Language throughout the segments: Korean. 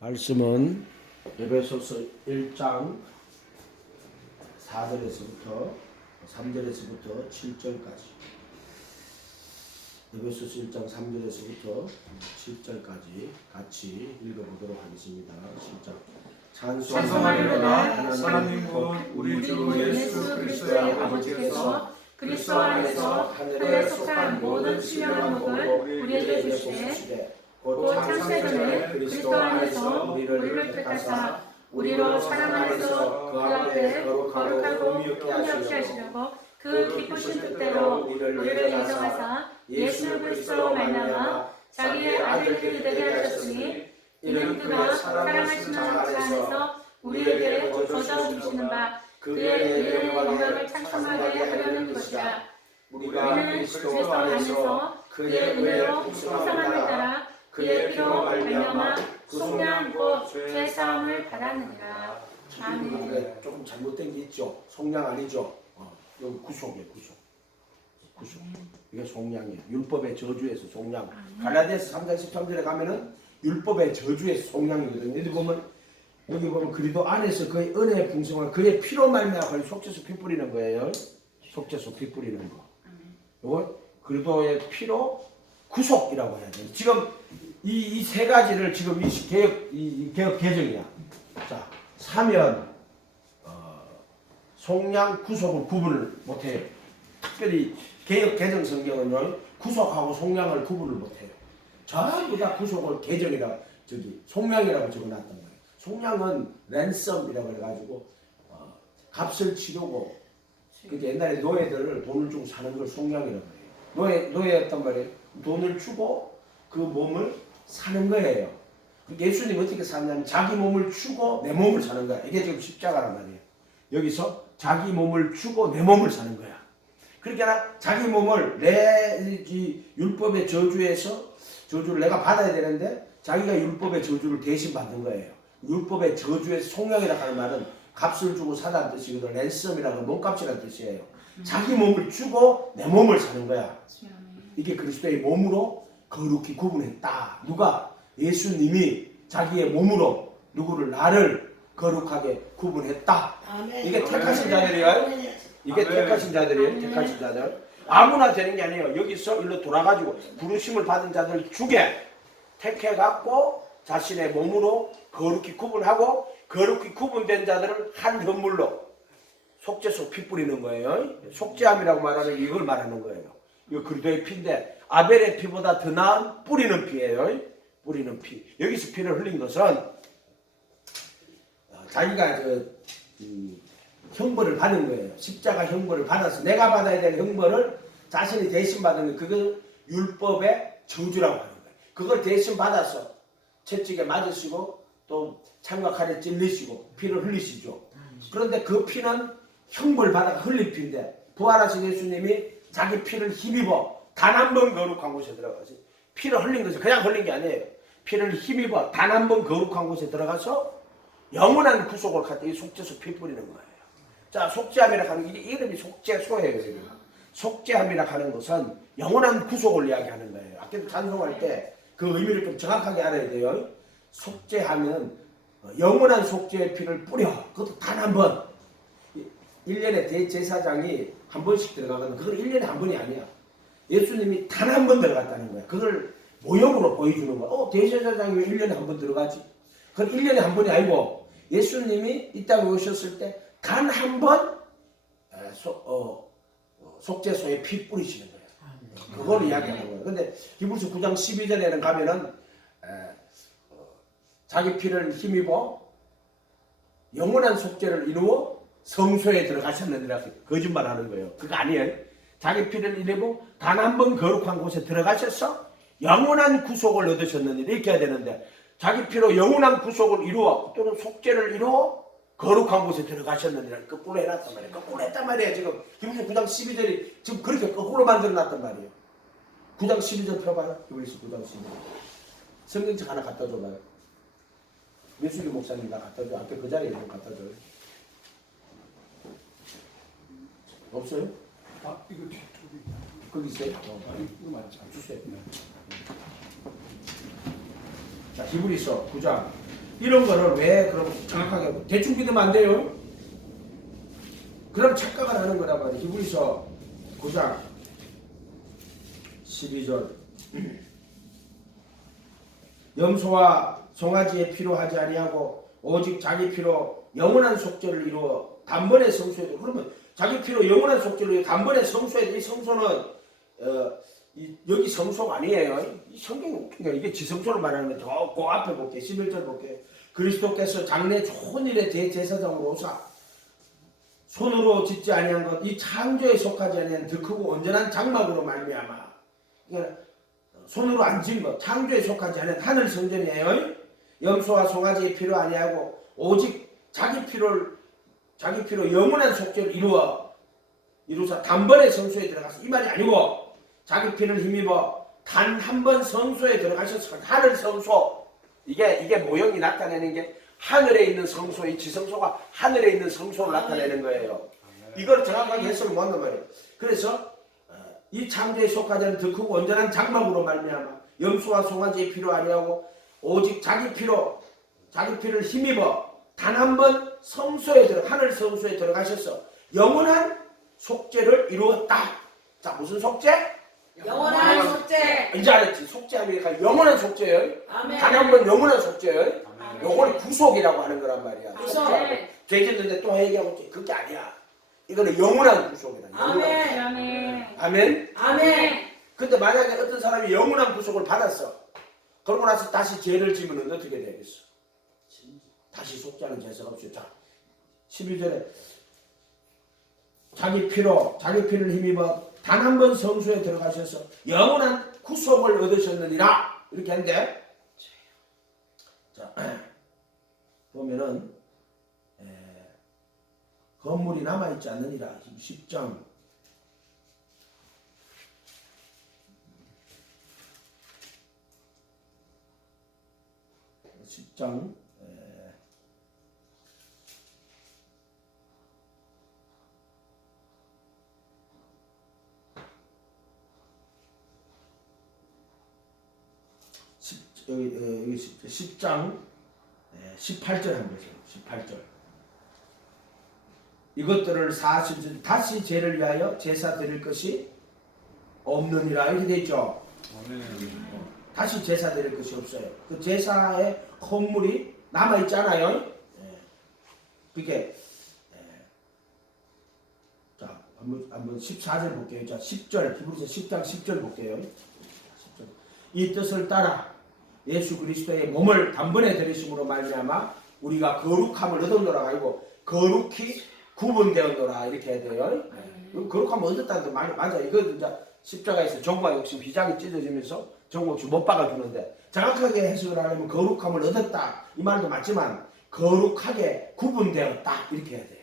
말씀은 에베소서 1장 4절에서부터 3절에서부터 7절까지 에베소서 1장 3절에서부터 7절까지 같이 읽어보도록 하겠습니다. 7장 찬송하리로다. 하나님 곧 우리 주 예수 그리스도의 아버지께서 그리스도 안에서 하늘에 속한 모든 신령한 복을 우리에게 주시되 곧 창세 전에 그리스도 안에서 우리를 택하사 우리로 사랑 안에서 그 앞에 거룩하고 흠이 없게 하시려고 그 기쁘신 뜻대로 우리를 예정하사 예수 그리스도로 말미암아 자기의 아들들이 되게 하셨으니 이는 그가 사랑하시는 자 안에서 우리에게 거저 주시는 바 그의 은혜의 영광을 찬송하게 하려는 것이라. 우리는 그리스도 안에서 그의 은혜로 풍성함을 따라 그의 피로 말미암아 속량 곧 죄 사함을 받았느니라. 아멘. 조금 잘못된 게 있죠. 속량 아니죠. 여기 구속이에요. 구속. 이게 속량이에요. 율법의 저주에서 속량. 갈라디아서 3장 13절에 가면은 율법의 저주에서 속량이거든요. 여기 보면 그리스도 안에서 그의 은혜의 풍성한 그의 피로 말미암아 속죄소 피 뿌리는 거예요. 속죄소 피 뿌리는 거. 이건 그리스도의 피로 구속이라고 해야 돼요. 지금 이 세 가지를 지금 이 개혁 개정이야. 자, 사면 속량 구속을 구분을 못해요. 특별히 개혁 개정 성경은요 구속하고 속량을 구분을 못해요. 전부 다 구속을 개정이라 속량이라고 적어놨단 말이에요. 속량은 랜섬이라고 해가지고 값을 치르고 그러니까 옛날에 노예들을 돈을 주고 사는 걸 속량이라고 해요. 노예였단 말이에요. 돈을 주고 그 몸을 사는 거예요. 예수님 어떻게 사냐면 자기 몸을 주고 내 몸을 사는 거야. 이게 지금 십자가란 말이에요. 여기서 자기 몸을 주고 내 몸을 사는 거야. 그러니까 자기 몸을 내 율법의 저주를 내가 받아야 되는데 자기가 율법의 저주를 대신 받는 거예요. 율법의 저주에서 속량이라고 하는 말은 값을 주고 사다는 뜻이거든. 랜섬이라고 몸값이라는 뜻이에요. 자기 몸을 주고 내 몸을 사는 거야. 이게 그리스도의 몸으로 거룩히 구분했다. 누가? 예수님이 자기의 몸으로 누구를? 나를 거룩하게 구분했다. 이게 택하신 자들이에요. 이게 택하신 자들이에요. 택하신 자들. 아무나 되는 게 아니에요. 여기서 일로 돌아가지고 부르심을 받은 자들 중에 택해갖고 자신의 몸으로 거룩히 구분하고 거룩히 구분된 자들을 한 헌물로 속죄소 피 뿌리는 거예요. 속죄함이라고 말하는 이걸 말하는 거예요. 이거 그리스도의 피인데 아벨의 피보다 더 나은 뿌리는 피예요. 뿌리는 피. 여기서 피를 흘린 것은 자기가 형벌을 받은 거예요. 십자가 형벌을 받아서 내가 받아야 되는 형벌을 자신이 대신 받은 거예요. 그걸 율법의 저주라고 하는 거예요. 그걸 대신 받아서 채찍에 맞으시고 또 창각칼에 찔리시고 피를 흘리시죠. 그런데 그 피는 형벌 받아가 흘린 피인데 부활하신 예수님이 자기 피를 힘입어 단 한 번 거룩한 곳에 들어가서 피를 흘린 것이 그냥 흘린 게 아니에요. 피를 힘입어 단 한 번 거룩한 곳에 들어가서 영원한 구속을 갖다 이 속죄소 피 뿌리는 거예요. 자, 속죄함이라 하는 게 이름이 속죄소예요. 속죄함이라 하는 것은 영원한 구속을 이야기하는 거예요. 아까도 찬송할 때 그 의미를 좀 정확하게 알아야 돼요. 속죄하면 영원한 속죄의 피를 뿌려. 그것도 단 한 번. 1년에 대제사장이 한 번씩 들어가거든. 그건 1년에 한 번이 아니야. 예수님이 단 한 번 들어갔다는 거야. 그걸 모형으로 보여주는 거야. 대제사장이 왜 1년에 한 번 들어가지? 그건 1년에 한 번이 아니고 예수님이 이 땅에 오셨을 때 단 한 번 속죄소에 피 뿌리시는 거예요. 그걸 이야기하는 거예요. 근데 히브리서 9장 12절에는 가면은 자기 피를 힘입어 영원한 속죄를 이루어 성소에 들어가셨느니라 거짓말하는 거예요. 그거 아니에요. 자기 피를 이루고 단 한 번 거룩한 곳에 들어가셔서 영원한 구속을 얻으셨느니라 이렇게 해야 되는데 자기 피로 영원한 구속을 이루어 또는 속죄를 이루어 거룩한 곳에 들어가셨느니라 거꾸로 해놨단 말이에요. 거꾸로 했단 말이에요. 지금 히브리서 9장 12절이 지금 그렇게 거꾸로 만들어놨단 말이에요. 9장 12절 펴봐요. 히브리서 9장 12절. 성경책 하나 갖다 줘봐요. 민수기 목사님 나 갖다 줘. 앞에 그 자리에 좀 갖다 줘요. 없어요? 이거 뒤쪽에 거기 있어요? 이거 맞죠? 주세요. 자, 히브리서 9장 이런 거를 왜 그럼 정확하게 대충 믿으면 안 돼요? 그럼 착각을 하는 거란 말이에요. 히브리서 9장 12절 염소와 송아지의 피로 하지 아니하고 오직 자기 피로 영원한 속죄를 이루어 단번에 성소에 그러면 자기 피로 영원한 속죄를 이루어 단번에 성소에 이 성소는 여기 성소가 아니에요. 이 성경이 웃긴 게 이게 지성소를 말하는 거예요. 그 앞에 볼게요. 11절 볼게요. 그리스도께서 장래 좋은 일에 대제사장으로 오사 손으로 짓지 아니한 것 이 창조에 속하지 아니한 더 크고 온전한 장막으로 말미암아 그러니까 손으로 안 지은 것 창조에 속하지 않은 하늘 성전이에요. 염소와 송아지의 피로 아니하고 오직 자기 피로 영원한 속죄를 이루사 단번에 성소에 들어가서 이 말이 아니고 자기 피를 힘입어 단 한 번 성소에 들어가셔서 하늘 성소 이게 모형이 나타내는 게 하늘에 있는 성소, 이 지성소가 하늘에 있는 성소를 나타내는 거예요. 이걸 정확하게 해석을 못한단 말이에요. 그래서 이 창조에 속하지 않은 더 크고 온전한 장막으로 말미암아 염소와 송아지의 피로 아니하고 오직 자기 피를 힘입어 단 한 번 하늘 성소에 들어가셔서 영원한 속죄를 이루었다. 자, 무슨 속죄? 영원한 속죄. 이제 알았지? 속죄하니까 영원한 속죄예요. 아멘. 단 한 번 영원한 속죄예요. 요걸 구속이라고 하는 거란 말이야. 구속. 죄졌는데 또 회개하고 그게 아니야. 이거는 영원한 구속이다. 아멘. 아멘. 아멘. 아멘. 근데 만약에 어떤 사람이 영원한 구속을 받았어. 그러고 나서 다시 죄를 지으면 어떻게 되겠어? 다시 속죄하는 제사가 없어요. 자, 11절에 자기 피를 힘입어 단 한 번 성소에 들어가셔서 영원한 구속을 얻으셨느니라 이렇게 한대. 자, 보면은 건물이 남아있지 않느니라 10장 10장 10장 18절 한번 보세요. 18절. 이것들을 사실 다시 죄를 위하여 제사 드릴 것이 없느니라 이렇게 돼 있죠. 다시 제사 드릴 것이 없어요. 그 제사의 헌물이 남아 있잖아요. 그게 자 한번 14절 볼게요. 자 10절 히브리서 10장 10절 볼게요. 10절. 이 뜻을 따라 예수 그리스도의 몸을 단번에 들이심으로 말미암아 우리가 거룩함을 얻었노라가 아니고 거룩히 구분되었노라 이렇게 해야 돼요. 거룩함을 얻었다는 게 맞아. 이거 이제 십자가에서 종과 욕심 휘장이 찢어지면서 종과 욕심 못 박아주는데 정확하게 해석을 하려면 거룩함을 얻었다 이 말도 맞지만 거룩하게 구분되었다 이렇게 해야 돼요.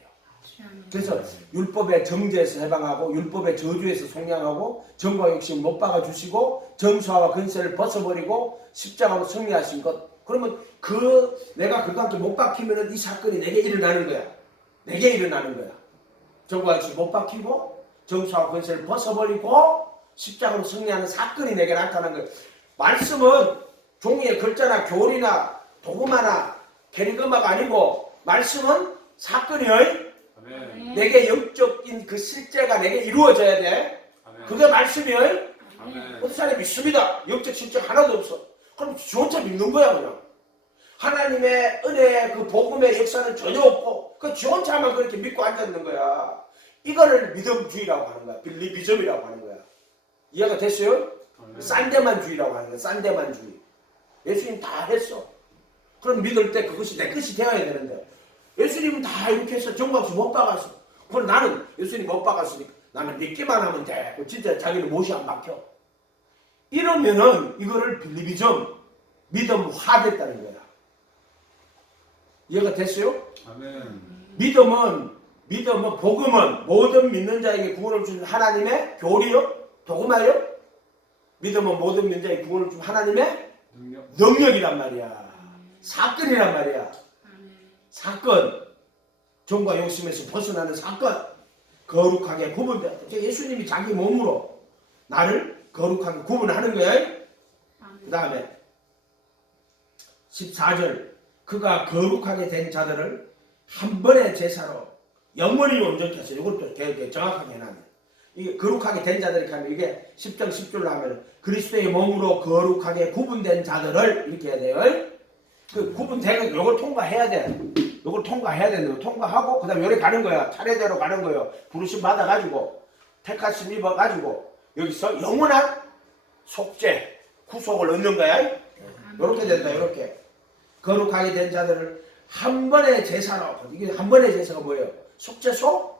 그래서 율법의 정죄에서 해방하고 율법의 저주에서 속량하고 정과 욕심 못 박아주시고 정수와 근세를 벗어버리고 십자가로 승리하신 것. 그러면 내가 그거 함께 못 박히면 이 사건이 내게 일어나는 거야. 내게 일어나는 거야. 정과 욕심 못 박히고 정수와 근세를 벗어버리고 십자가로 승리하는 사건이 내게 나타나는 거야. 말씀은 종이에 글자나 교리나 도구마나 게리그마가 아니고 말씀은 사건이에요. 내게 영적인 그 실제가 내게 이루어져야 돼. 그게 말씀이에요. 어떤 사람이 믿습니다. 영적 실제 하나도 없어. 그럼 지 혼자 믿는 거야 그냥. 하나님의 은혜 그 복음의 역사는 전혀 없고 지 혼자만 그렇게 믿고 앉아있는 거야. 이거를 믿음주의라고 하는 거야. 빌리비즘이라고 하는 거야. 이해가 됐어요? 싼데만주의라고 하는 거야. 싼데만주의. 예수님 다 했어. 그럼 믿을 때 그것이 내 것이 되어야 되는데 예수님은 다 이렇게 해서 정박수 못 박았어. 그럼 나는 예수님 못 박았으니까 나는 믿기만 하면 돼. 진짜 자기는 못이 안 막혀. 이러면은 이거를 빌리비즘, 믿음화됐다는 거야. 이해가 됐어요? 아멘. 믿음은 복음은 모든 믿는 자에게 구원을 주는 하나님의 교리요? 도구마요? 믿음은 모든 믿는 자에게 구원을 주는 하나님의 능력이란 말이야. 사건이란 말이야. 사건. 종과 욕심에서 벗어나는 사건. 거룩하게 구분되었다. 예수님이 자기 몸으로 나를 거룩하게 구분하는 거예요. 그 다음에 14절 그가 거룩하게 된 자들을 한 번의 제사로 영원히 온전케 하셔. 이것도 정확하게 해놨네. 이게 거룩하게 된 자들이 하면 이게 10장 10절로 하면 그리스도의 몸으로 거룩하게 구분된 자들을 이렇게 해야 돼요. 그 구분된 거 이걸 통과해야 돼. 이걸 통과해야 되는 거 통과하고 그다음 요리 가는 거야. 차례대로 가는 거예요. 부르심 받아가지고 택하심 입어가지고 여기서 영원한 속죄 구속을 얻는 거야. 이렇게 된다. 이렇게 거룩하게 된 자들을 한 번의 제사로. 이게 한 번의 제사가 뭐예요? 속죄소?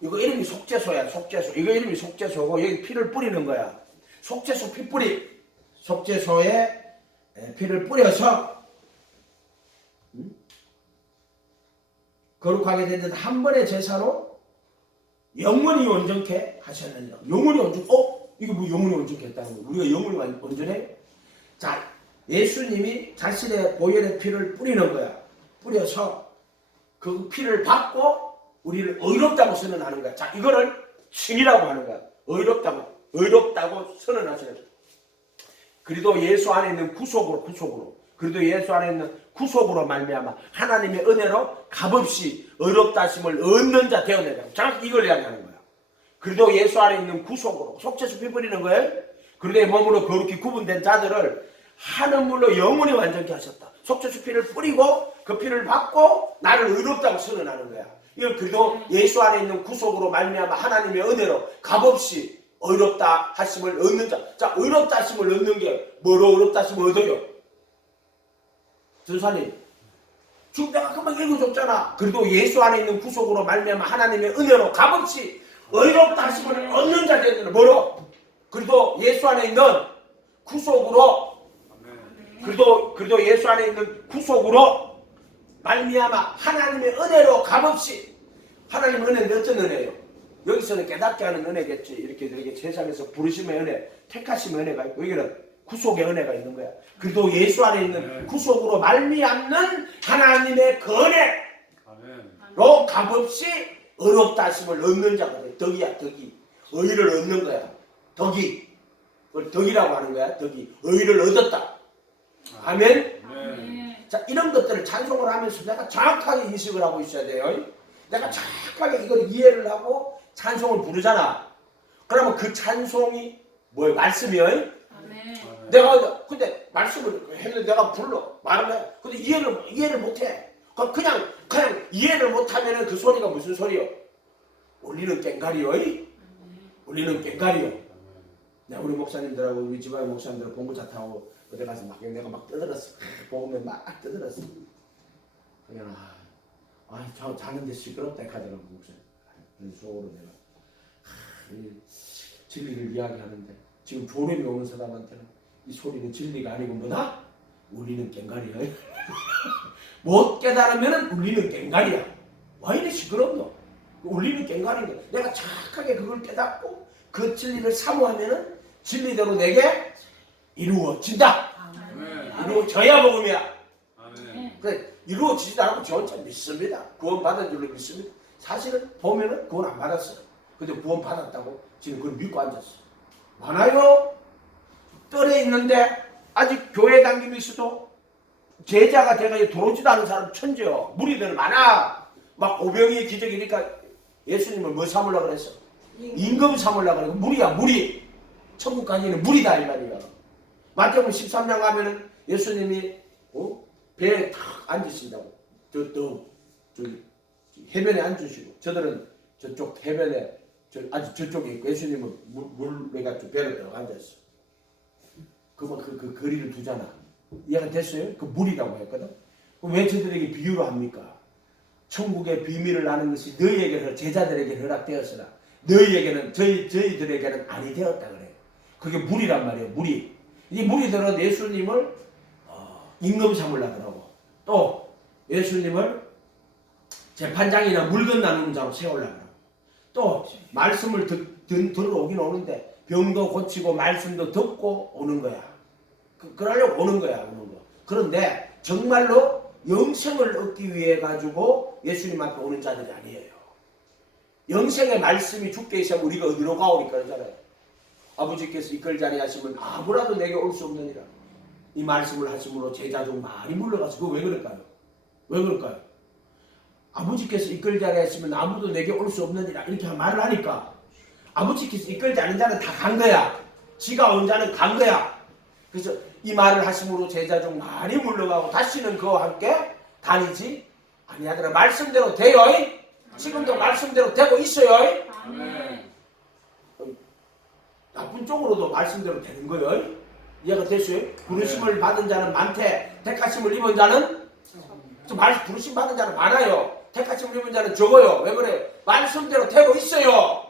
이거 이름이 속죄소야. 속죄소. 이거 이름이 속죄소고 여기 피를 뿌리는 거야. 속죄소 피뿌리. 속죄소에 피를 뿌려서 거룩하게 된 자들 한 번의 제사로 영원히 온전케 하셨느니라. 영원히 온전. 이거 뭐 영원히 온전케 했다는 거. 우리가 영원히 온전해? 자, 예수님이 자신의 보혈의 피를 뿌리는 거야. 뿌려서 그 피를 받고 우리를 의롭다고 선언하는 거야. 자, 이거를 신이라고 하는 거야. 의롭다고 선언하시는 거야. 그리도 예수 안에 있는 구속으로. 그리도 예수 안에 있는 구속으로 말미암아 하나님의 은혜로 값없이 의롭다 하심을 얻는 자 되어내라. 정확히 이걸 이야기하는 거야. 그리도 예수 안에 있는 구속으로 속죄수 피 뿌리는 거예요. 그리도의 몸으로 거룩히 구분된 자들을 하늘물로 영원히 완전케 하셨다. 속죄수 피를 뿌리고 그 피를 받고 나를 의롭다고 선언하는 거야. 이걸 그리도 예수 안에 있는 구속으로 말미암아 하나님의 은혜로 값없이 의롭다 하심을 얻는 자. 자, 의롭다 하심을 얻는 게 뭐로 의롭다 하심을 얻어요? 전사님, 지금 내가 금방 읽어줬잖아. 그래도 예수 안에 있는 구속으로 말미암아 하나님의 은혜로 값없이 의롭다 하심을 얻는 자 되는 뭐로? 그래도 예수 안에 있는 구속으로. 그래도 예수 안에 있는 구속으로 말미암아 하나님의 은혜로 값없이. 하나님의 은혜는 어떤 은혜예요? 여기서는 깨닫게 하는 은혜겠지. 이렇게 세상에서 부르심의 은혜, 택하심의 은혜가 있고 여기는 구속의 은혜가 있는 거야. 그래도 예수 안에 있는 구속으로 말미암는 하나님의 은혜로 값없이 의롭다 하심을 얻는 자가 돼. 덕이야, 덕이. 의를 얻는 거야. 덕이. 그걸 덕이라고 하는 거야. 덕이. 의를 얻었다. 아멘. 자, 이런 것들을 찬송을 하면서 내가 정확하게 인식을 하고 있어야 돼요. 내가 정확하게 이걸 이해를 하고 찬송을 부르잖아. 그러면 그 찬송이 뭐예요? 말씀이에요? 내가 근데 말씀을 했는데 내가 불러 말을 해. 근데 이해를 못해. 그냥 이해를 못하면은 그 소리가 무슨 소리요? 울리는 꽹과리요. 울리는 꽹과리요. 내가 우리 목사님들하고 우리 집안 목사님들 공부차 타고 어디 가서 막 내가 막 떠들었어. 보면 막 떠들었어. 그냥 저 자는데 시끄럽다 하더라고 목사님. 그래서 속으로 내가 진리를 이야기하는데 지금 졸음이 오는 사람한테는 이 소리는 진리가 아니고 뭐다? 울리는 꽹과리야. 못 깨달으면 울리는 꽹과리야. 왜 이래 시끄럽노? 울리는 꽹과리인 거야. 내가 정확하게 그걸 깨닫고 그 진리를 사모하면 진리대로 내게 이루어진다. 이루어져야 복음이야. 그래, 이루어지지도 않고 저 혼자 믿습니다. 구원 받은 줄로 믿습니다. 사실은 보면은 구원 안 받았어요. 근데 구원 받았다고 지금 그걸 믿고 앉았어. 많아요. 뜰에 있는데 아직 교회 다니고 있어도 제자가 돼가지고 들어오지도 않은 사람 천재요. 무리들 많아. 막 오병이의 기적이니까 예수님을 뭐 삼으려고 그랬어? 임금 삼으려고 그랬고 무리야 무리. 천국 가기는 무리다 이 말이야. 마태복음 13장 가면은 예수님이 배에 탁 앉으신다고. 저기 해변에 앉으시고 저들은 저쪽 해변에 아직 저쪽에 있고 예수님은 물에가 배로 들어가 앉았어. 그 거리를 두잖아. 이해가 됐어요? 그 물이라고 했거든. 그럼 왜 저들에게 비유를 합니까? 천국의 비밀을 아는 것이 너희에게는 제자들에게 허락되었으나 너희에게는 저희들에게는 아니 되었다 그래요. 그게 물이란 말이에요. 물이. 이 무리들은 예수님을 임금 삼으려고 그러고 또 예수님을 재판장이나 물건 나누는 자로 세우려고 그러고 또 말씀을 들으러 오긴 오는데 병도 고치고 말씀도 듣고 오는 거야. 그러려고 오는 거야. 그런데 정말로 영생을 얻기 위해 가지고 예수님 앞에 오는 자들이 아니에요. 영생의 말씀이 주께 있으면 우리가 어디로 가오리까 그러잖아요. 아버지께서 이끌지 아니하시면 아무라도 내게 올 수 없느니라. 이 말씀을 하심으로 제자 중 많이 물러가서 그거 왜 그럴까요? 왜 그럴까요? 아버지께서 이끌지 않았으면 아무도 내게 올 수 없느니라 이렇게 말을 하니까 아버지께서 이끌지 않은 자는 다 간 거야. 지가 온 자는 간 거야. 그래서 이 말을 하심으로 제자 중 많이 물러가고 다시는 그와 함께 다니지 아니하더라. 말씀대로 돼요. 지금도 말씀대로 되고 있어요. 아멘. 나쁜 쪽으로도 말씀대로 되는 거예요. 이해가 됐어요? 부르심을 받은 자는 많대. 택하심을 입은 자는 부르심 받은 자는 많아요. 택하심을 입은 자는 적어요. 왜 그래요? 말씀대로 되고 있어요.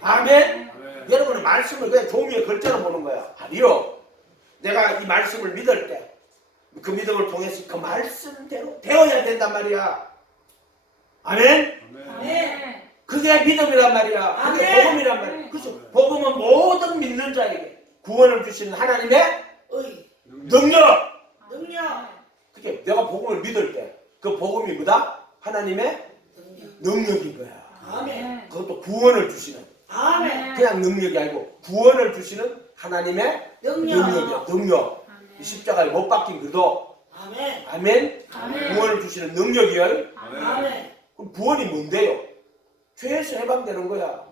아멘. 여러분은 말씀을 그냥 종이에 글자로 보는 거야. 아니요. 내가 이 말씀을 믿을 때 그 믿음을 통해서 그 말씀대로 되어야 된단 말이야. 아멘. 아멘. 그게 믿음이란 말이야. 그게 아멘. 복음이란 말이야. 그래서 복음은 모든 믿는 자에게 구원을 주시는 하나님의 능력. 그게 내가 복음을 믿을 때 그 복음이 뭐다? 하나님의 능력인 거야. 아멘. 그것도 구원을 주시는 아멘. 그냥 능력이 아니고 구원을 주시는 하나님의 능력이야. 능력. 아멘. 이 십자가에 못 박힌 그도 아멘. 아멘. 아멘. 구원을 주시는 능력이요. 아멘. 그럼 구원이 뭔데요? 죄에서 해방되는 거야.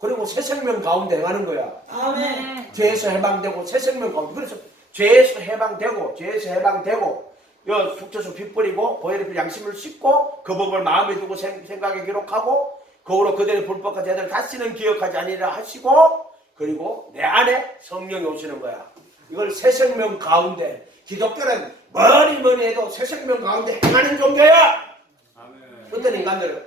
그리고 새 생명 가운데 행하는 거야. 아멘. 죄에서 해방되고 새 생명 가운데. 그래서 죄에서 해방되고 여 속죄소 피 뿌리고 보혈의 피 양심을 씻고 그 법을 마음에 두고 생각에 기록하고 거울로 그들의 불법과 제대로 다시는 기억하지 아니라 하시고 그리고 내 안에 성령이 오시는 거야. 이걸 새 생명 가운데 기독교는 뭐니 해도 새 생명 가운데 행하는 종교야. 어떤 인간들은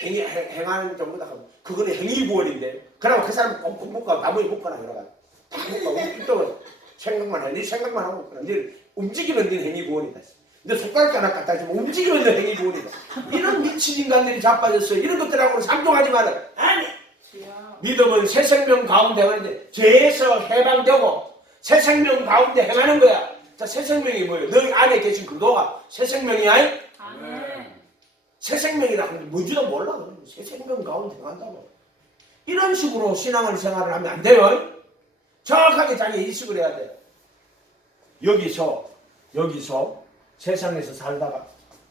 행하는 정도다 하면 그거는 행위 구원인데 그러면 그 사람은 꼭 못 가고 나무에 못 가나 여러가 다 못 가고 또 생각만 해. 네 생각만 하고 있구나. 네 움직이면 네 행위 구원이다. 내 손가락 하나 갖다 주면 움직이면 네 행위 구원이다. 이런 미친 인간들이 자빠졌어요. 이런 것들하고는 상종하지 마라. 아멘. 믿음은 새 생명 가운데 행하는데 죄에서 해방되고 새 생명 가운데 행하는 거야. 자, 새 생명이 뭐예요? 너희 안에 계신 그도가 새 생명이야. 아멘. 새 생명이라 하는데 뭔지도 몰라. 새 생명 가운데 행한다고. 이런 식으로 신앙을 생활을 하면 안 돼요. 정확하게 자기 인식을 해야 돼요. 여기서 세상에서 살다가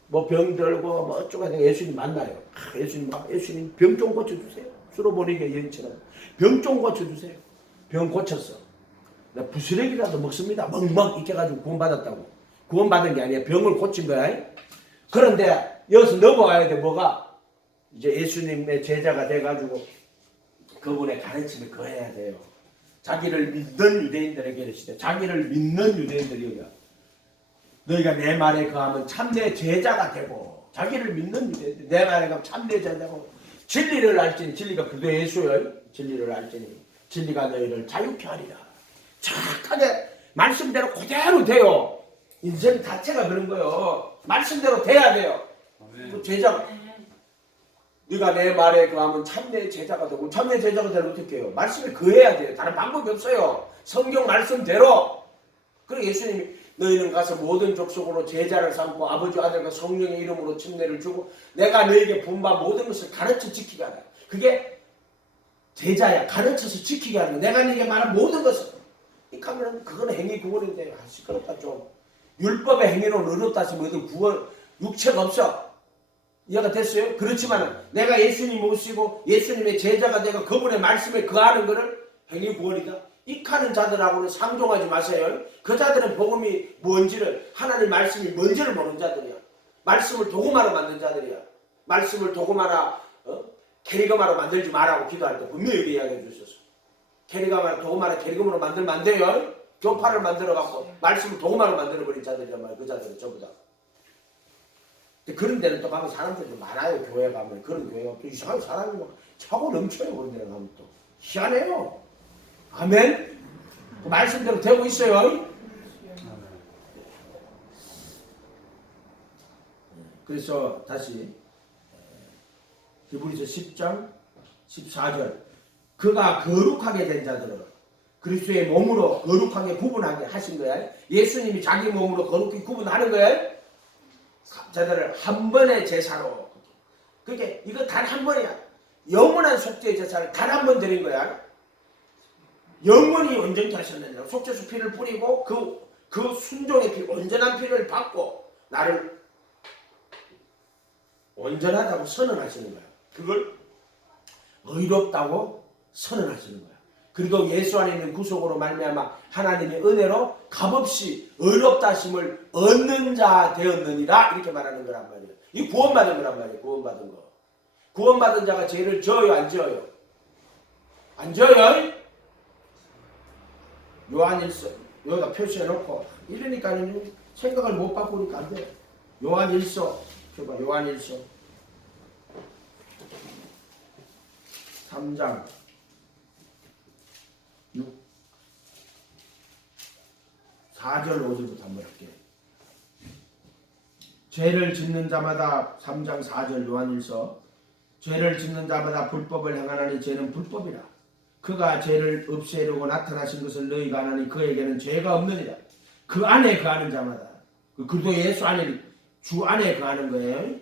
뭐 병들고 뭐 어쩌고 해서 예수님 만나요. 예수님 병 좀 고쳐주세요. 수로보니게 여인처럼 병 좀 고쳐주세요. 병 고쳤어. 나 부스러기라도 먹습니다. 멍멍 이렇게 가지고 구원받았다고. 구원받은 게 아니야. 병을 고친 거야. 그런데 여기서 넘어와야 돼. 뭐가? 이제 예수님의 제자가 돼가지고 그분의 가르침을 거해야 돼요. 자기를 믿는 유대인들에게 이르시되 자기를 믿는 유대인들이여 너희가 내 말에 거하면 참내 제자가 되고 자기를 믿는 유대인들 내 말에 거하면 참내 제자고 진리를 알지니 진리가 그도 예수여 진리를 알지니 진리가 너희를 자유케 하리라. 정확하게 말씀대로 그대로 돼요. 인생 자체가 그런 거예요. 말씀대로 돼야 돼요. 그 제자 네가 내 말에 거하면 참내 제자가 되고 참내 제자가 되면 어떻게 해요? 말씀에 거해야 돼요. 다른 방법이 없어요. 성경 말씀대로. 그리고 예수님이 너희는 가서 모든 족속으로 제자를 삼고 아버지 아들과 성령의 이름으로 침례를 주고 내가 너희에게 분바 모든 것을 가르쳐 지키게 하라. 그게 제자야. 가르쳐서 지키게 하는 거야. 내가 너희에게 말한 모든 것을. 그러면 그거는 행위 구원인데 시끄럽다 좀. 율법의 행위로 어렵다 하시면 어떤 구원 육체가 없어. 이해가 됐어요? 그렇지만 내가 예수님 모시고 예수님의 제자가 되고 그분의 말씀에 거하는 것을 행위 구원이다. 익하는 자들하고는 상종하지 마세요. 그 자들은 복음이 뭔지를 하나님 말씀이 뭔지를 모르는 자들이야. 말씀을 도구마로 만든 자들이야. 말씀을 도구마나 캐리거마로 만들지 말라고 기도할 때 분명히 이야기해 주셨어. 도구마나 캐리거마로 만들면 안 돼요. 교파를 만들어 갖고 말씀을 도구마로 만들어 버린 자들이란 말이야. 그 자들은 전부 다. 그런 데는 또 가면 사람들이 좀 많아요. 교회 가면 그런 교회가 또 이상하게 사람이 뭐 차고 넘쳐요. 그런 데는 가면 또 희한해요. 아멘. 그 말씀대로 되고 있어요. 그래서 다시 히브리서 10장 14절 그가 거룩하게 된 자들은 그리스도의 몸으로 거룩하게 구분하게 하신 거야. 예수님이 자기 몸으로 거룩히 구분하는 거야. 자들을 한 번의 제사로. 그게 이거 단 한 번이야. 영원한 속죄의 제사를 단 한 번 드린 거야. 영원히 온전케 하셨느니라. 속죄수 피를 뿌리고 그 순종의 피, 온전한 피를 받고 나를 온전하다고 선언하시는 거야. 그걸 의롭다고 선언하시는 거야. 그리고 예수 안에 있는 구속으로 말미암아 하나님의 은혜로 값없이 의롭다 하심을 얻는 자 되었느니라 이렇게 말하는 거란 말이에요. 이 구원받은 거란 말이에요. 구원받은 거. 구원받은 자가 죄를 져요, 안 져요? 안 져요? 요한일서 여기다 표시해놓고 이러니까는 생각을 못 바꾸니까 안 돼. 요한일서 펴봐. 요한일서 3장 4절 5절부터 한번 할게요. 죄를 짓는 자마다 3장 4절 요한일서 죄를 짓는 자마다 불법을 행하나니 죄는 불법이라. 그가 죄를 없애려고 나타나신 것을 너희가 아나니 그에게는 죄가 없느니라. 그 안에 거하는 자마다 그도 예수 안에 주 안에 거하는 거예요.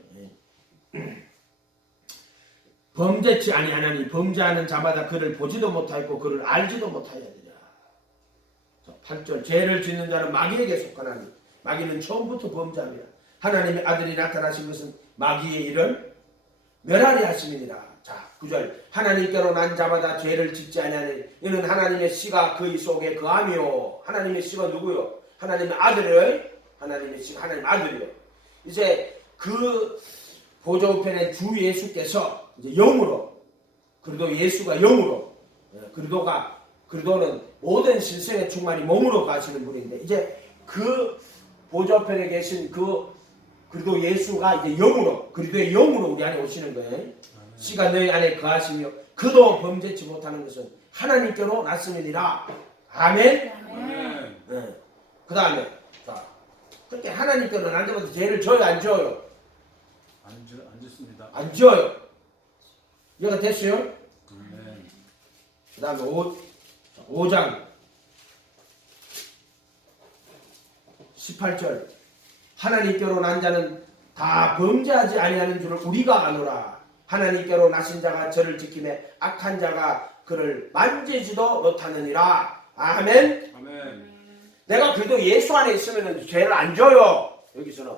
범죄치 아니하나니 범죄하는 자마다 그를 보지도 못하였고 그를 알지도 못하였느니라. 8절 죄를 짓는 자는 마귀에게 속하나니 마귀는 처음부터 범죄함이라. 하나님의 아들이 나타나신 것은 마귀의 일을 멸하리 하심이니라. 자 9절 하나님께로 난 자마다 죄를 짓지 아니하니 이는 하나님의 씨가 그의 속에 거하며. 하나님의 씨가 누구요? 하나님의 아들을 하나님의 씨가 하나님의 아들이요. 이제 그 보좌우편의 주 예수께서 이제 영으로 그리고 예수가 영으로 그리도는 모든 신성의 충만이 몸으로 가시는 분인데 이제 그 보좌우편에 계신 그리도 예수가 이제 영으로 그리도의 영으로 우리 안에 오시는 거예요. 씨가 너희 안에 거하시며 그도 범죄치 못하는 것은 하나님께로 났음이니라. 아멘. 아멘. 네. 그 다음에 자 그렇게 하나님께로 난 자마다 죄를 져요, 안 져요? 안 짓습니다. 안 져요. 이해가 됐어요? 네. 그 다음에 5장 18절 하나님께로 난 자는 다 범죄하지 아니하는 줄을 우리가 아노라. 하나님께로 나신 자가 저를 지킴에 악한 자가 그를 만지지도 못하느니라. 아멘. 아멘. 내가 그래도 예수 안에 있으면 죄를 안 져요. 여기서는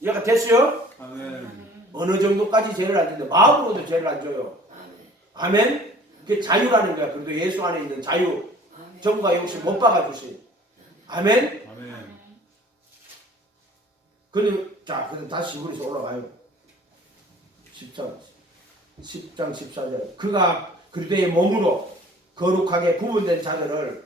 이해가 됐어요? 아멘. 어느 정도까지 죄를 안 짓는데 마음으로도 죄를 안 져요. 아멘. 그게 자유라는 거야. 그래도 예수 안에 있는 자유. 정과 욕심 못 박아주신. 아멘. 아멘. 그럼 다시 우리서 올라가요. 10장 14절. 그가 그리스도의 몸으로 거룩하게 구분된 자들을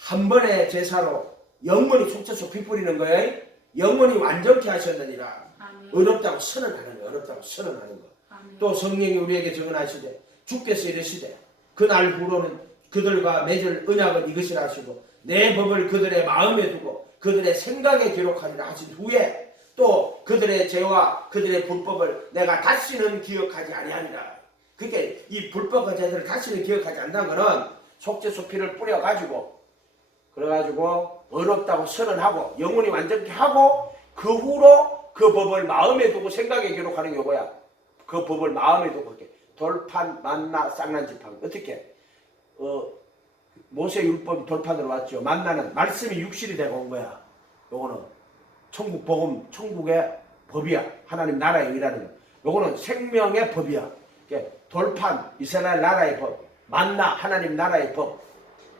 한 번의 제사로 영원히 속죄소 피 뿌리는 거예요. 영원히 완전케 하셨느니라. 아멘. 어렵다고 선언하는 거. 어렵다고 선언하는 거. 아멘. 또 성령이 우리에게 증언하시되 주께서 이르시되 그날 후로는 그들과 맺을 언약은 이것이라 하시고 내 법을 그들의 마음에 두고 그들의 생각에 기록하리라 하신 후에 또 그들의 죄와 그들의 불법을 내가 다시는 기억하지 아니하리라. 그러니까 이 불법과 죄를 다시는 기억하지 않는 것은 속죄소 피를 뿌려가지고 그래가지고 어렵다고 선언하고 영혼이 완전히 하고 그 후로 그 법을 마음에 두고 생각에 기록하는 게 뭐야? 그 법을 마음에 두고 이렇게 돌판, 만나, 쌍난지판 어떻게? 모세율법이 돌판으로 왔죠. 만나는 말씀이 육실이 되고 온 거야. 요거는 천국 복음, 천국의 법이야. 하나님 나라에 일하는 거. 요거는 생명의 법이야. 돌판, 이스라엘 나라의 법, 만나, 하나님 나라의 법.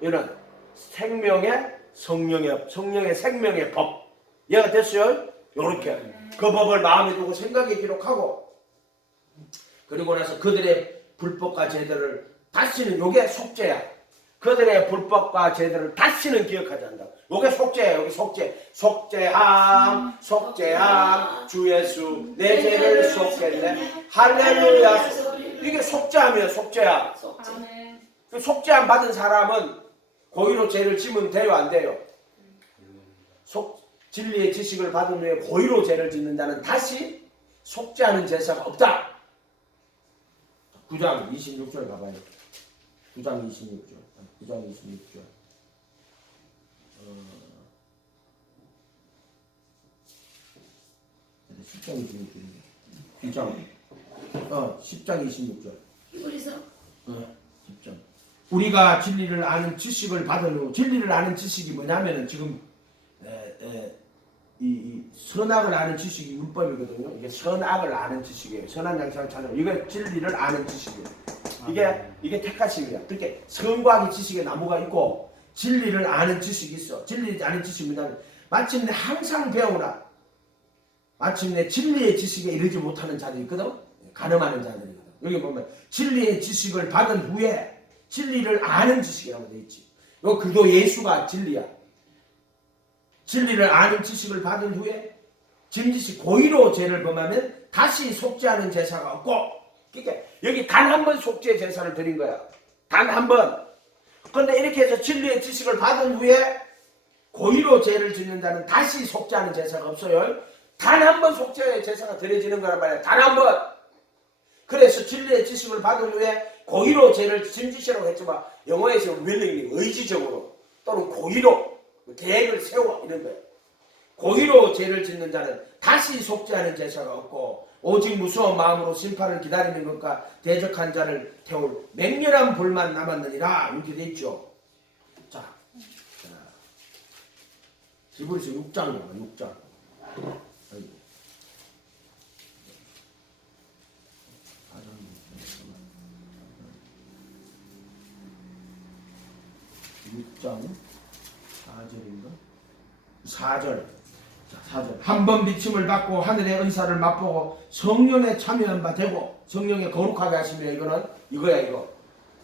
이거는 생명의 성령의 생명의 법. 이해가 됐어요? 요렇게 그 법을 마음에 두고 생각에 기록하고 그리고 나서 그들의 불법과 죄들을 다시는 요게 속죄야. 그들의 불법과 죄들을 다시는 기억하지 않는다. 요게 속죄야. 여기 속죄함 주 예수 내 죄를 속죄했네. 할렐루야. 이게 속죄함이야. 속죄야. 아멘. 그 속죄함 받은 사람은 고의로 죄를 지면 돼요, 안 돼요? 진리의 지식을 받은 후에 고의로 죄를 짓는 자는 다시 속죄하는 제사가 없다. 9장 26절 가봐요. 9장 26절. 10장 26절. 히브리서 10장. 우리가 진리를 아는 지식을 받은 후 진리를 아는 지식이 뭐냐면은 지금 이 선악을 아는 지식이 율법이거든요. 이게 선악을 아는 지식이에요. 선한 양상을 찾는 이게 진리를 아는 지식이에요. 이게 택하심이야. 그렇게 선과학의 지식의 나무가 있고 진리를 아는 지식이 있어. 진리를 아는 지식이 뭐냐면 마침내 항상 배우나 마침내 진리의 지식에 이르지 못하는 자들이 있거든. 가늠하는 자들이거든. 여기 보면 진리의 지식을 받은 후에 진리를 아는 지식이라고 되어 있지. 요 그도 예수가 진리야. 진리를 아는 지식을 받은 후에 짐짓이 고의로 죄를 범하면 다시 속죄하는 제사가 없고, 그러니까 여기 단 한 번 속죄 제사를 드린 거야. 단 한 번. 그런데 이렇게 해서 진리의 지식을 받은 후에 고의로 죄를 짓는 자는 다시 속죄하는 제사가 없어요. 단 한 번 속죄의 제사가 드려지는 거란 말이야. 단 한 번. 그래서 진리의 지식을 받은 후에 고의로 죄를 짐짓이라고 했지만 영어에서 willingly 의지적으로 또는 고의로 계획을 세워 이런 거예요. 고의로 죄를 짓는 자는 다시 속죄하는 제사가 없고 오직 무서운 마음으로 심판을 기다리는 것과 대적한 자를 태울 맹렬한 불만 남았느니라 이렇게 돼 있죠. 자, 히브리서 6장이야. 6장. 장 4절인가? 4절. 자, 4절. 한 번 비침을 받고 하늘의 은사를 맛보고 성령에 참여한 바 되고 성령에 거룩하게 하시며 이거야 이거.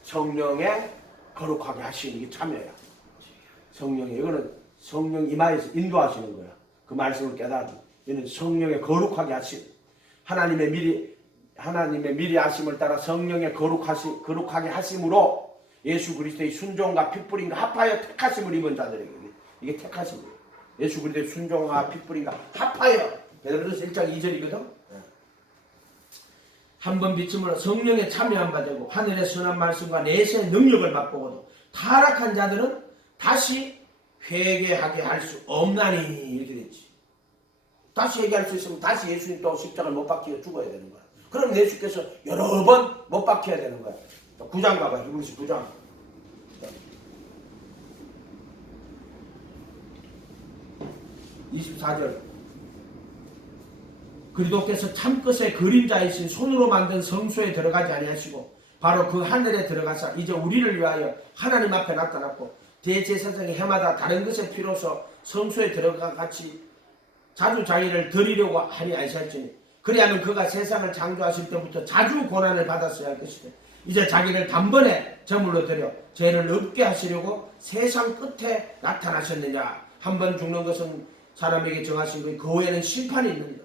성령에 거룩하게 하시는 게 참여야. 성령에 이거는 성령 이마에서 인도하시는 거야. 그 말씀을 깨닫고 이는 성령에 거룩하게 하심. 하나님의 미리 하심을 따라 성령에 거룩하게 하심으로 예수 그리스도의 순종과 핏불인과 합하여 택하심을 입은 자들에게 이게 택하심이에요. 예수 그리스도의 순종과 핏불인과 합하여 베드로전서 1장 2절이거든. 한 번 비침으로 성령에 참여한 바 되고 하늘의 선한 말씀과 내세의 능력을 맛보고도 타락한 자들은 다시 회개하게 할 수 없나니 이렇게 됐지. 다시 회개할 수 있으면 다시 예수님 또 십자가를 못 박혀 죽어야 되는 거야. 그럼 예수께서 여러 번 못 박혀야 되는 거야. 9장 가봐. 히브리서 9장. 24절. 그리스도께서 참끝의 그림자이신 손으로 만든 성소에 들어가지 아니하시고 바로 그 하늘에 들어가사 이제 우리를 위하여 하나님 앞에 나타났고 대제사장이 해마다 다른 것의 피로서 성소에 들어가 같이 자주 자기를 드리려고 하니 아시할지니 그리하면 그가 세상을 창조하실 때부터 자주 고난을 받았어야 할 것이되 이제 자기를 단번에 제물로 드려 죄를 없게 하시려고 세상 끝에 나타나셨느냐. 한 번 죽는 것은 사람에게 정하신 것이 그 후에는 심판이 있느니라.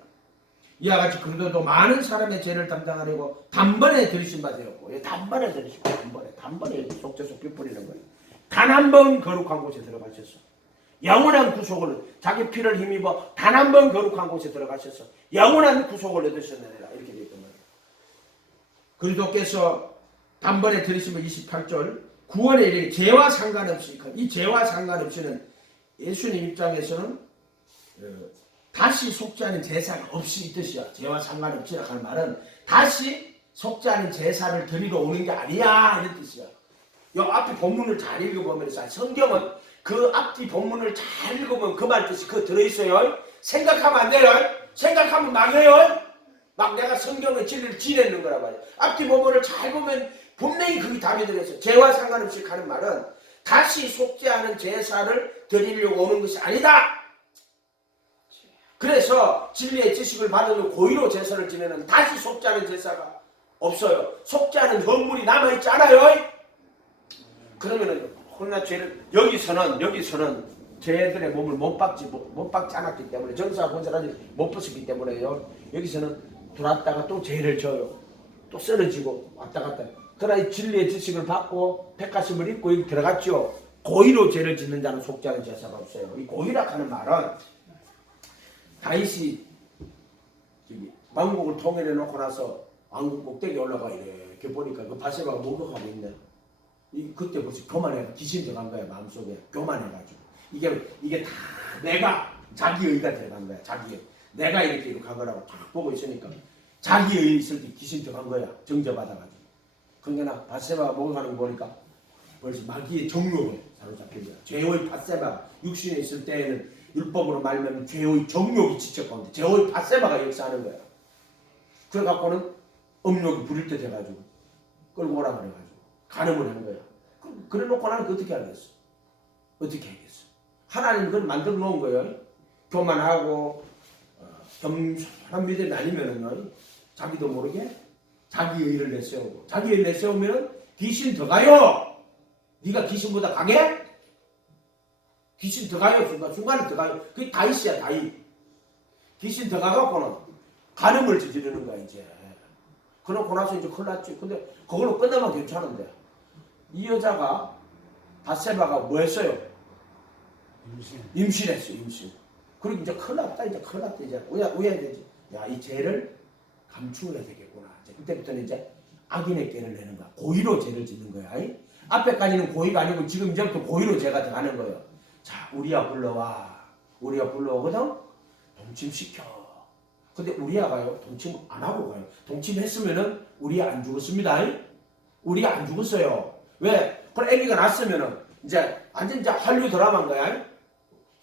이와 같이 그리스도도 많은 사람의 죄를 담당하려고 단번에 들이신 바 되었고 단번에 들이신 거예요. 단번에 속죄속 빗뿌리는 거예요. 단 한 번 거룩한 곳에 들어가셨어. 영원한 구속을 자기 피를 힘입어 단 한 번 거룩한 곳에 들어가셔서 영원한 구속을 얻으셨느니라 이렇게 되어 있단 말이에요. 그리스도께서 단번에 들으시면 28절 구원에 이르게 죄와 상관없이 이 죄와 상관없이는 예수님 입장에서는 다시 속죄하는 제사가 없이 이 뜻이야. 죄와 상관없이라 하는 말은 다시 속죄하는 제사를 드리러 오는 게 아니야 이런 뜻이야. 이 앞에 본문을 잘 읽어보면 성경은 그 앞뒤 본문을 잘 읽어보면 그 말 뜻이 그 들어있어요. 생각하면 안 돼요. 생각하면 망해요. 막 내가 성경의 진리를 지내는 거란 말이야. 앞뒤 본문을 잘 보면 분명히 그게 답이 들어있어. 죄와 상관없이 하는 말은 다시 속죄하는 제사를 드리려고 오는 것이 아니다. 그래서 진리의 지식을 받으면 고의로 제사를 지내는 다시 속죄하는 제사가 없어요. 속죄하는 헌물이 남아있지 않아요. 그러면은 혼나 죄를 여기서는 죄들의 몸을 못 박지 않았기 때문에 정사 본사라지 못 벗었기 때문에요. 여기서는 들어왔다가 또 죄를 져요. 또 쓰러지고 왔다 갔다. 그러나 진리의 지식을 받고 택하심을 입고 여기 들어갔죠. 고의로 죄를 짓는 자는 속죄하는 제사가 없어요. 이 고의라 하는 말은 다윗이 왕국을 통일해 놓고 나서 왕국 꼭대기에 올라가 이렇게 보니까 그 바세바가 목욕하고 있네. 그때 벌써 교만해 귀신 들어간 거야. 마음속에 교만해가지고 이게 다 내가 자기의가 들어간 거야. 자기의 내가 이렇게 간 거라고 쫙 보고 있으니까 자기의 있을 때 귀신 들어간 거야. 정죄받아가지고. 그러니까 바세바가 목욕하는 거 보니까 벌써 마귀의 정욕에 사로잡힌 거야. 죄의 바세바 육신에 있을 때에는 율법으로 말하면 죄의 정욕이 지쳐 가운데 죄의 바세바가 역사하는 거야. 그래갖고는 음욕이 부릴 때 돼가지고 끌고 오라 그래가지고 간음을 한 거야. 그래놓고 나는 어떻게 하겠어? 어떻게 하겠어? 하나님 그걸 만들어 놓은 거예요. 교만하고 겸손한 믿음이 아니면은 자기도 모르게 자기 의를 내세우고 자기 의를 내세우면 귀신 더 가요. 네가 귀신보다 강해? 귀신 더 가요. 순간에 더 가요. 그게 다윗이야 다윗. 귀신 더 가갖고는 간음을 저지르는 거야 이제. 그러고 나서 이제 큰일 났지. 근데 그걸로 끝나면 괜찮은데 이 여자가 바세바가 뭐 했어요? 임신했어 임신. 그리고 이제 큰일 났다 이제 큰일 났다 이제 우야 되지. 야 이 죄를 감추어야 되겠구나. 이제 그때부터는 이제 악인의 꾀를 내는 거야. 고의로 죄를 짓는 거야. 아이? 앞에까지는 고의가 아니고 지금 이제부터 고의로 죄가 들어가는 거예요. 자 우리야 불러와. 우리야 불러오거든. 동침시켜. 근데 우리야가요 동침 안 하고 가요. 동침했으면은 우리야 안 죽었습니다. 아이? 우리야 안 죽었어요. 왜? 그럼 애기가 낳았으면은 이제 완전 이제 한류 드라마인 거야.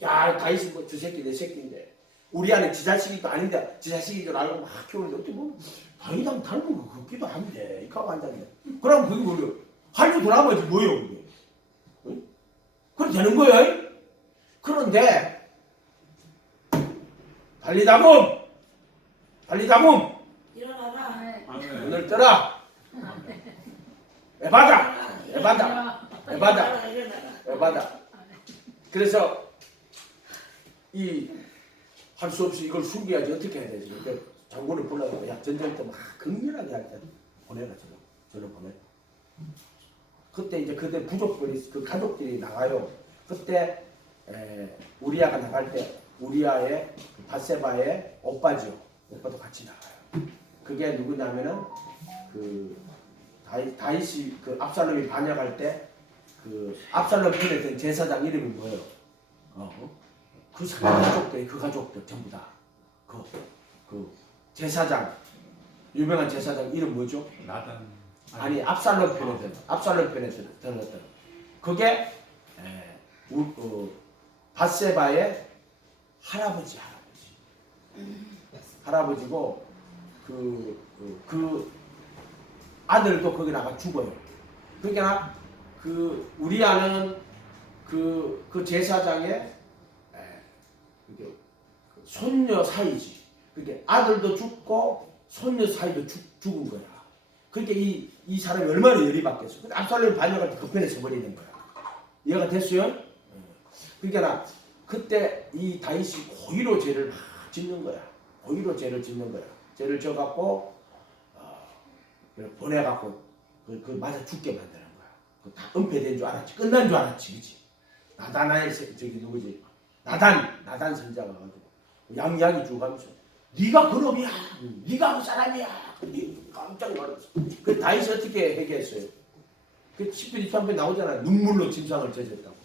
야 다윗이 뭐 저 새끼 내 새끼인데 우리 안에 지 자식이도 아닌데 지 자식인 줄 알고 막 키우는데 어떻게 보면 다윗이랑 닮은 거 같기도 한데 이카고 앉았네. 그럼 그게 뭐예요? 한류 드라마지 뭐예요 그게? 응? 그래 되는 거예요. 그런데 달리다봄 일어나라. 눈을 떠라. 에바다. 일어나라. 에바다. 그래서 이 할 수 없이 이걸 숨겨야지 어떻게 해야 되지? 그러니까 장군을 불러서 야 전쟁 때 막 극렬하게 할 때 보내라 저로 보내. 그때 이제 그때 부족들이 그 가족들이 나가요. 그때 우리아가 나갈 때 우리아의 바세바의 오빠죠. 오빠도 같이 나가요. 그게 누구냐면은 그 다윗이 그 압살롬이 반역할 때 그 압살롬 편에 든 제사장 이름이 뭐예요? 그 가족들 전부 다 그 제사장 유명한 제사장 이름 뭐죠? 나단. 아니 압살롬 편에 들었던 그게 바세바의 할아버지고 그 아들도 거기 나가 죽어요. 그러니까 그 우리아는 그 제사장의 손녀 사이지. 그게 아들도 죽고 손녀 사이도 죽은 거야. 그러니까 이 사람이 얼마나 열이 받겠어. 근데 압살롬 반역할 때 그 편에 서버리는 거야. 이해가 됐어요? 그러니까 그때 이 다윗이 고의로 죄를 막 짓는 거야. 고의로 죄를 짓는 거야. 죄를 져갖고 보내갖고 그 맞아 죽게 만드는 거야. 다 은폐된 줄 알았지. 끝난 줄 알았지, 그렇지? 나단의 저기 누구지? 나단 선자가 가지고 양이야기 주고가면서 네가 그놈이야, 네가 그 사람이야. 깜짝 놀랐어. 그 다윗이 어떻게 회개했어요? 그 10편 23편 나오잖아. 눈물로 짐승을 젖었다고.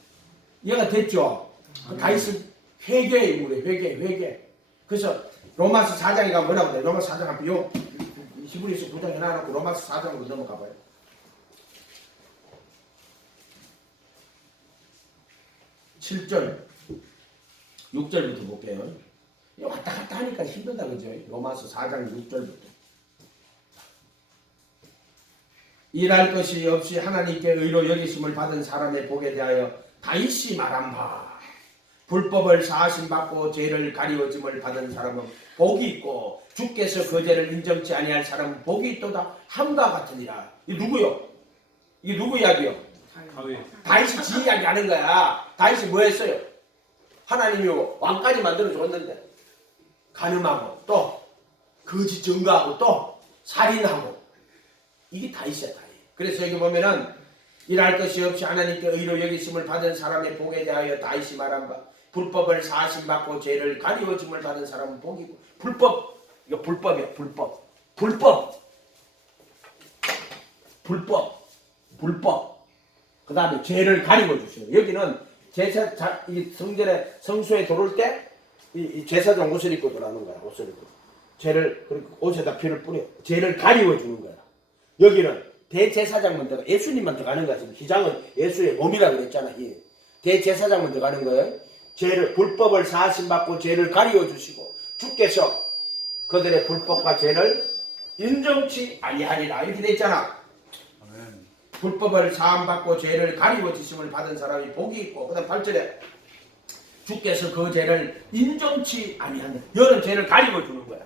이해가 됐죠? 그 다윗은 회개의 인물이에요. 회개. 그래서 로마서 4장에 가면 뭐라고 돼? 로마서 4장 앞에 요 히브리서 9장 해놔놓고 로마서 4장으로 넘어가 봐요. 7절 6절부터 볼게요. 왔다 갔다 하니까 힘들다 그죠? 로마서 4장 6절부터. 일할 것이 없이 하나님께 의로 여기심을 받은 사람의 복에 대하여 다윗이 말한 바 불법을 사하심받고 죄를 가리워짐을 받은 사람은 복이 있고 주께서 그 죄를 인정치 아니할 사람은 복이 있도다 함과 같으니라. 이게 누구요? 이게 누구 이야기요? 다윗이 지 이야기 하는 거야. 다윗이 뭐 했어요? 하나님이 왕까지 만들어 줬는데 간음하고 또 거짓 증거하고 또 살인하고 이게 다윗이야 다윗. 그래서 여기 보면은 일할 것이 없이 하나님께 의로 여기심을 받은 사람의 복에 대하여 다윗이 말한 바 불법을 사하심받고 죄를 가리워짐을 받은 사람은 복이고 불법 이거 불법이야 불법 그 다음에 죄를 가리워 주세요. 여기는 이 성전에 성소에 들어올 때 이 제사장 옷을 입고 들어가는 거야. 옷을 입고 죄를 그리고 옷에다 피를 뿌려 죄를 가리워 주는 거야. 여기는 대제사장만 들어가 예수님만 들어가는 거야. 지금 기장은 예수의 몸이라 그랬잖아. 대제사장만 들어가는 거예요. 죄를 불법을 사하심받고 죄를 가리워 주시고 주께서 그들의 불법과 죄를 인정치 아니하리라 이렇게 돼 있잖아. 아멘. 불법을 사함받고 죄를 가리워 주심을 받은 사람이 복이 있고 그다음 8절에 주께서 그 죄를 인정치 아니하는 여는 죄를 가리워 주는 거야.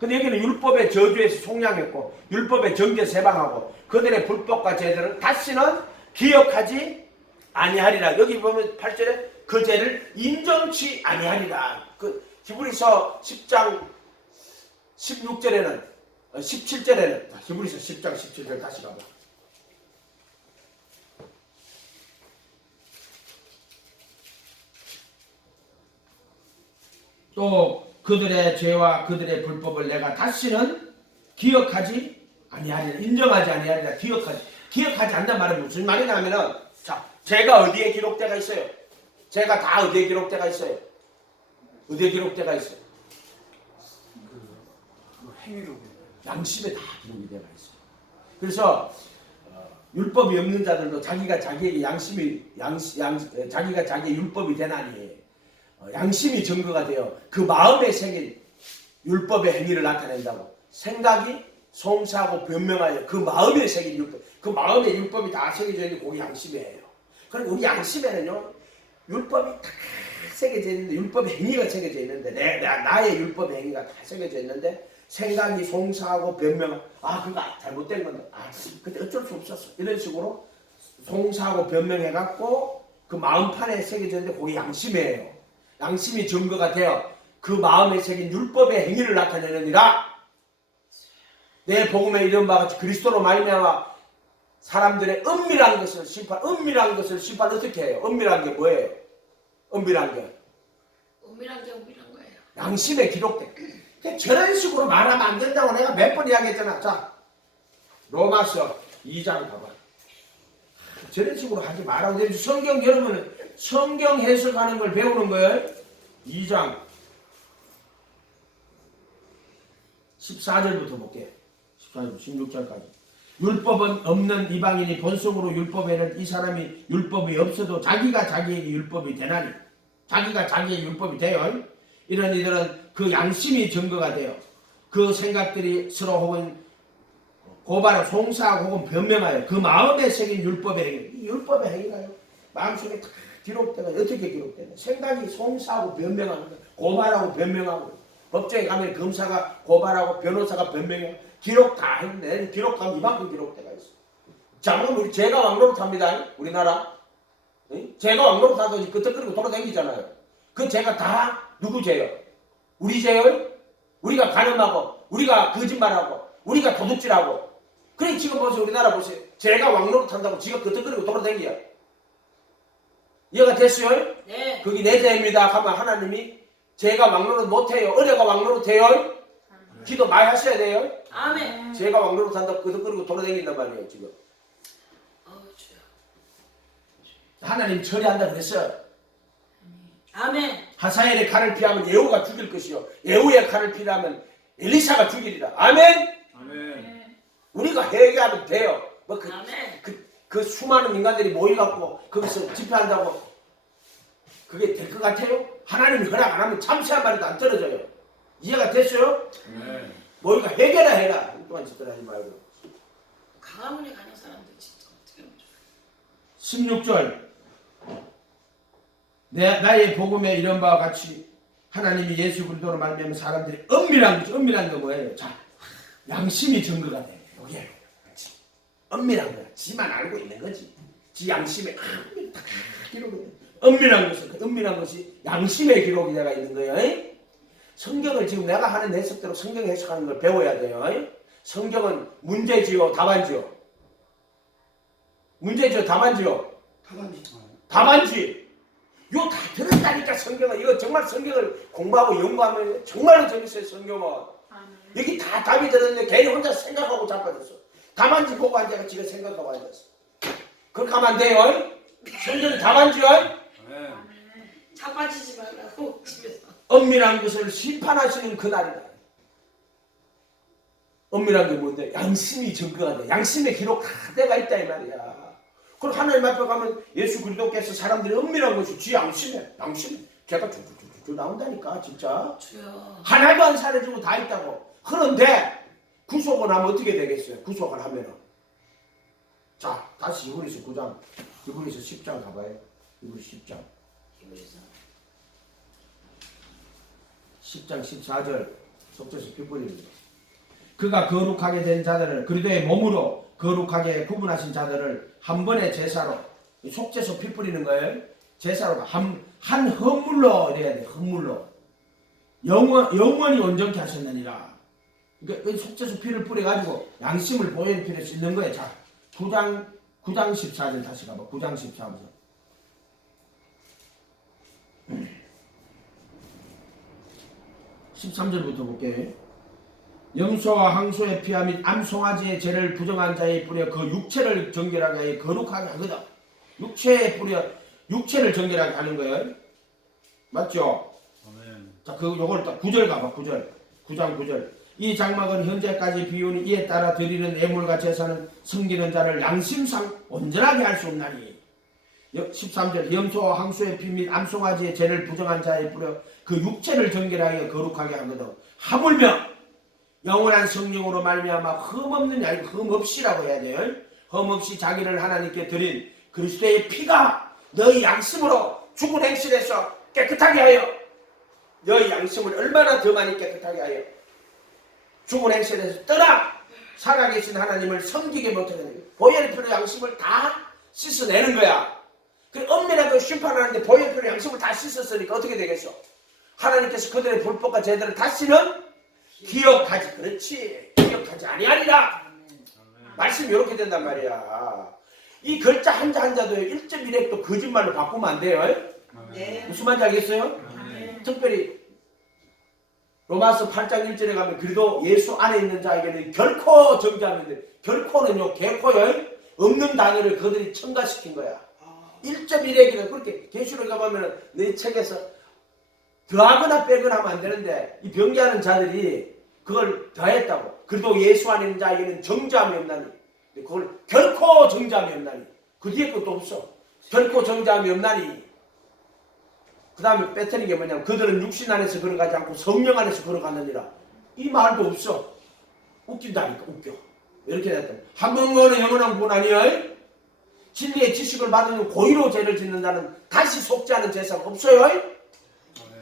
근데 여기는 율법의 저주에서 속량했고 율법의 정죄 세방하고 그들의 불법과 죄들은 다시는 기억하지 아니하리라. 여기 보면 8절에 그 죄를 인정치 아니하리라. 그 히브리서 10장 16절에는 17절에는 히브리서 10장 17절 다시 가봐. 또 그들의 죄와 그들의 불법을 내가 다시는 기억하지 아니하리라. 인정하지 아니하리라. 기억하지 않는단 말은 무슨 말이냐면은 자, 죄가 어디에 기록되어 있어요? 죄가 다 어디에 기록되어 있어요? 어디에 기록되어 있어요? 그 행위로. 양심에 다 기록이 되어 있어요. 그래서 율법이 없는 자들도 자기가 자기에게 자기가 자기의 율법이 되나니 양심이 증거가 되어 그 마음에 생긴 율법의 행위를 나타낸다고. 생각이 송사하고 변명하여 그 마음에 새긴 율법, 그 마음에 율법이 다 새겨져 있는 그게 양심이에요. 그럼 우리 양심에는요 율법이 다 새겨져 있는데 율법의 행위가 새겨져 있는데 나의 율법의 행위가 다 새겨져 있는데 생각이 송사하고 변명하고 그거 잘못된 건데 근데 어쩔 수 없었어 이런 식으로 송사하고 변명해갖고 그 마음판에 새겨져 있는데 그게 양심이에요. 양심이 증거가 되어 그 마음에 새긴 율법의 행위를 나타내느니라. 내 복음에 이른 바와 같이 그리스도로 말미암아 사람들의 은밀한 것을 심판 어떻게 해요? 은밀한 게 뭐예요? 은밀한 게 은밀한 거예요. 양심에 기록돼. 저런 식으로 말하면 안 된다고 내가 몇 번 이야기했잖아. 자, 로마서 2장 봐봐. 저런 식으로 하지 말라고. 성경 여러분은 성경 해석하는 걸 배우는 거예요. 2장 14절부터 볼게요. 14절, 16절까지. 율법은 없는 이방인이 본성으로 율법에는 이 사람이 율법이 없어도 자기가 자기에게 율법이 되나니 자기가 자기의 율법이 돼요. 이런 이들은 그 양심이 증거가 돼요. 그 생각들이 서로 혹은 고발하고 송사하고 혹은 변명하여 그 마음에 새긴 율법의 행위. 율법의 행위가요. 마음속에 다 기록되가 어떻게 기록되냐. 생각이 송사하고 변명하는 거예요. 고발하고 변명하고. 법정에 가면 검사가 고발하고 변호사가 변명해. 기록 다 했는데 기록하면 이만큼 기록되가 있어. 자, 우리 죄가 왕노릇합니다. 우리나라. 죄가 왕노릇하더니 끄떡거리고 돌아다니잖아요. 그 죄가 다 누구 죄요? 우리 죄요? 우리가 간음하고 우리가 거짓말하고 우리가 도둑질하고. 그래 지금 보세요. 우리나라 보세요. 죄가 왕노릇한다고 지가 끄떡거리고 돌아다니요. 이해가 됐어요? 네. 그게 내 죄입니다. 하면 하나님이 죄가 왕노릇 못해요. 어뢰가 왕노릇해요. 기도 많이 하셔야 돼요. 아멘. 죄가 왕노릇한다고 끄덕거리고 돌아다닌단 말이에요. 지금 주여. 하나님 처리한다 그랬어요. 아멘. 하사엘의 칼을 피하면 예후가 죽일 것이요 예후의 칼을 피하면 엘리사가 죽이리라. 아멘. 아멘. 우리가 회개하면 돼요. 아멘. 그 수많은 인간들이 모여갖고 거기서 집회한다고 그게 될 것 같아요? 하나님이 허락 안 하면 참새 한 마리도 안 떨어져요. 이해가 됐어요? 아멘. 모이가 해결라 해라. 동안 짓들 하지 말고. 강화문에 가는 사람들 진짜 어떻게 하면 좋아요. 16절 나의 복음에 이런 바와 같이 하나님이 예수 그리스도로 말미암아 사람들이 은밀한 거죠. 은밀한 거 뭐예요? 자, 양심이 증거가 돼. 여기에 은밀한 거야. 지만 알고 있는 거지. 지 양심에 딱 기록이 돼. 은밀한 것이 양심의 기록이 되어 있는 거예요. 성경을 지금 내가 하는 해석대로 성경 해석하는 걸 배워야 돼요. 성경은 문제지요, 답안지요. 문제지요, 답안지요. 답안지. 이거 다 들었다니까 성경은. 이거 정말 성경을 공부하고 연구하면 정말로 재밌어요. 성경은. 여기 다 답이 들었는데 괜히 혼자 생각하고 자빠졌어. 답안지 보고 앉아서 지가 생각하고 앉았어. 그렇게 하면 안 돼요. 성경이 답안지요. 아멘. 자빠지지 말라고 집에서. 은밀한 것을 심판하시는 그날이다. 은밀한 게 뭔데? 양심이 증거가 돼. 양심의 기록 다 돼가 있다 이 말이야. 그럼 하나님 앞에 가면 예수 그리스도께서 사람들이 은밀한 것이 지 양심에 걔가 쭉 나온다니까 진짜. 주여. 하나도 안 사라지고 다 있다고. 그런데 구속을 하면 어떻게 되겠어요? 구속을 하면은. 자, 다시 히브리서 9장, 히브리서 10장 가봐요. 히브리서 10장. 히브리서 10장 14절 속죄서 핏불입니다. 그가 거룩하게 된 자들을 그리스도의 몸으로 거룩하게 구분하신 자들을 한 번의 제사로 속죄서 피 뿌리는 거예요. 제사로 한 허물로 이래야 돼. 허물로 영원히 온전케 하셨느니라. 그러니까 속죄서 피를 뿌려가지고 양심을 보혈 피를 씻는 거예요. 자, 9장 14절 다시 가봐. 9장 14절. 13절부터 볼게요. 염소와 항소의 피와 및 암송아지의 죄를 부정한 자의 뿌려 그 육체를 정결하게 하여 거룩하게 하거든. 육체에 뿌려 육체를 정결하게 하는 거예요. 맞죠? 아멘. 자, 요걸 딱 9절 가봐. 9절. 9장 9절. 이 장막은 현재까지 비우니 이에 따라 드리는 예물과 제사는 섬기는 자를 양심상 온전하게 할 수 없나니. 13절. 염소와 항소의 피 및 암송아지의 죄를 부정한 자의 뿌려 그 육체를 정결하여 거룩하게 하거든. 하물며 영원한 성령으로 말미암아 흠없는 아니 흠없이라고 해야 돼요. 흠없이 자기를 하나님께 드린 그리스도의 피가 너희 양심으로 죽은 행실에서 깨끗하게 하여 너희 양심을 얼마나 더 많이 깨끗하게 하여 죽은 행실에서 떠나 살아계신 하나님을 섬기게 못하게 되는 보혈피로 양심을 다 씻어내는 거야. 그 엄밀하게 심판하는데 보혈피로 양심을 다 씻었으니까 어떻게 되겠어? 하나님께서 그들의 불법과 죄들을 다시는 기억하지. 그렇지. 기억하지 아니하리라. 말씀이 이렇게 된단 말이야. 이 글자 한자 한자도 1.1획도 거짓말로 바꾸면 안 돼요. 네. 무슨 말인지 알겠어요? 특별히 로마서 8장 1절에 가면 그래도 예수 안에 있는 자에게는 결코 정죄하면 결코는요 개코요 없는 단어를 그들이 첨가시킨 거야. 1.1획이는 그렇게 계시록에 가보면 내 책에서 더하거나 빼거나 하면 안 되는데 이 변개하는 자들이 그걸 더했다고. 그래도 예수 안에 있는 자에게는 정죄함이 없나니 그걸 결코 정죄함이 없나니 그 뒤에 것도 없어. 결코 정죄함이 없나니 그 다음에 빼뜨린 게 뭐냐면 그들은 육신 안에서 걸어가지 않고 성령 안에서 걸어가느니라. 이 말도 없어. 웃긴다니까. 웃겨. 이렇게 됐다. 한 번만은 영원한 구원 아니야. 진리의 지식을 받으면 고의로 죄를 짓는 자는 다시 속죄하는 제사가 없어요.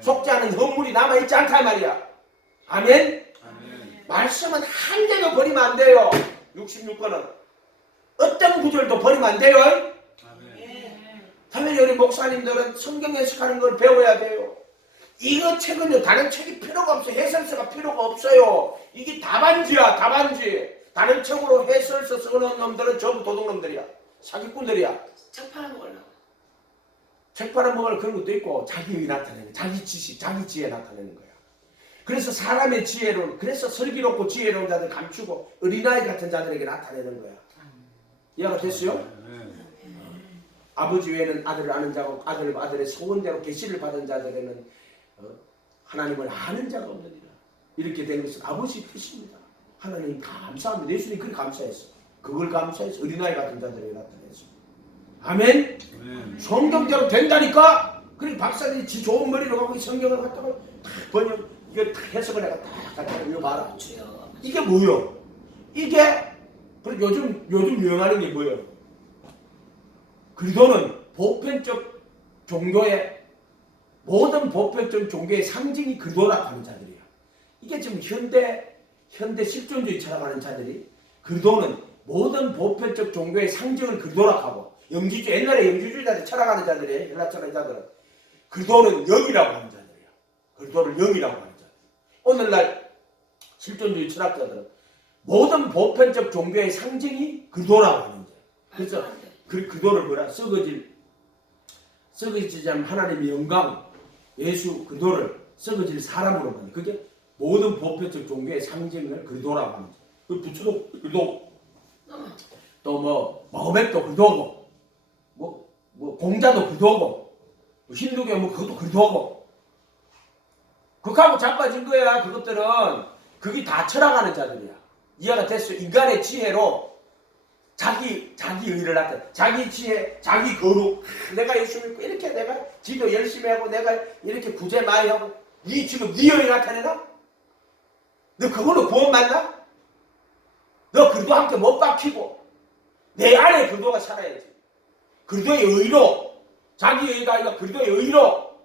속죄하는 허물이 남아있지 않단 말이야. 아멘? 아멘. 말씀은 한 개도 버리면 안 돼요. 66권은 어떤 구절도 버리면 안 돼요. 아멘. 당연히 우리 목사님들은 성경 해석하는 걸 배워야 돼요. 이거 책은요 다른 책이 필요가 없어요. 해설서가 필요가 없어요. 이게 답안지야. 답안지. 다른 책으로 해설서 쓰는 놈들은 전부 도둑놈들이야. 사기꾼들이야. 책 팔아먹으려고. 책 팔아먹을 그런 것도 있고 자기의 나타내는 자기 지식, 자기 지혜 나타내는 거야. 그래서 사람의 지혜로운 그래서 슬기롭고 지혜로운 자들 감추고 어린아이 같은 자들에게 나타내는 거야. 이해가 됐어요? 아멘. 아버지 외에는 아들을 아는 자고 아들의 소원대로 계시를 받은 자들에는 하나님을 아는 자가 없느니라. 이렇게 된 것은 아버지 뜻입니다. 하나님 감사합니다. 예수님 그렇게 감사했어. 그걸 감사해서 어린아이 같은 자들에게 나타냈어. 아멘? 아멘. 성경대로 된다니까? 그래 박사님이 지 좋은 머리로 가고 이 성경을 갖다가 다 번역 이거 다 해석을 내가 다 갖다가 이거 봐라. 주여. 이게 뭐요? 이게 요즘 유행하는 게 뭐요? 그리스도는 보편적 종교의 모든 보편적 종교의 상징이 그리스도라고 하는 자들이야. 이게 지금 현대 실존주의 철학하는 자들이 그리스도는 모든 보편적 종교의 상징을 그리스도라고 하고 영지주의 옛날에 영지주의자들 철학하는 자들이 헬라 철학자들은 그리스도는 영이라고 하는 자들이야. 그리스도를 영이라고 하는 자들. 오늘날 실존주의 철학자들은 모든 보편적 종교의 상징이 그리스도라고 하는 자야. 그래서 그리스도를 뭐라 썩어지지 않는 하나님의 영광 예수 그리스도를 썩어질 사람으로 만든 그게 모든 보편적 종교의 상징을 그리스도라고 하는 자야. 그 부처도 그리스도 또 뭐 마호멧도 그리스도고 뭐 공자도 그리스도고 힌두교 뭐 그것도 그리스도고 그거하고 자빠진 거야. 그것들은 그게 다 철학하는 자들이야. 이해가 됐어. 인간의 지혜로 자기 의를 나타내. 자기 지혜, 자기 거룩. 내가 예수 믿고 이렇게 내가 기도 열심히 하고 내가 이렇게 구제 많이 하고 이 지금 네 의를 나타내나? 너 그걸로 구원 받나? 너 그리도 함께 못 박히고 내 안에 그리도가 살아야지. 그리도의 의로 자기 의가 아니라 그리도의 의로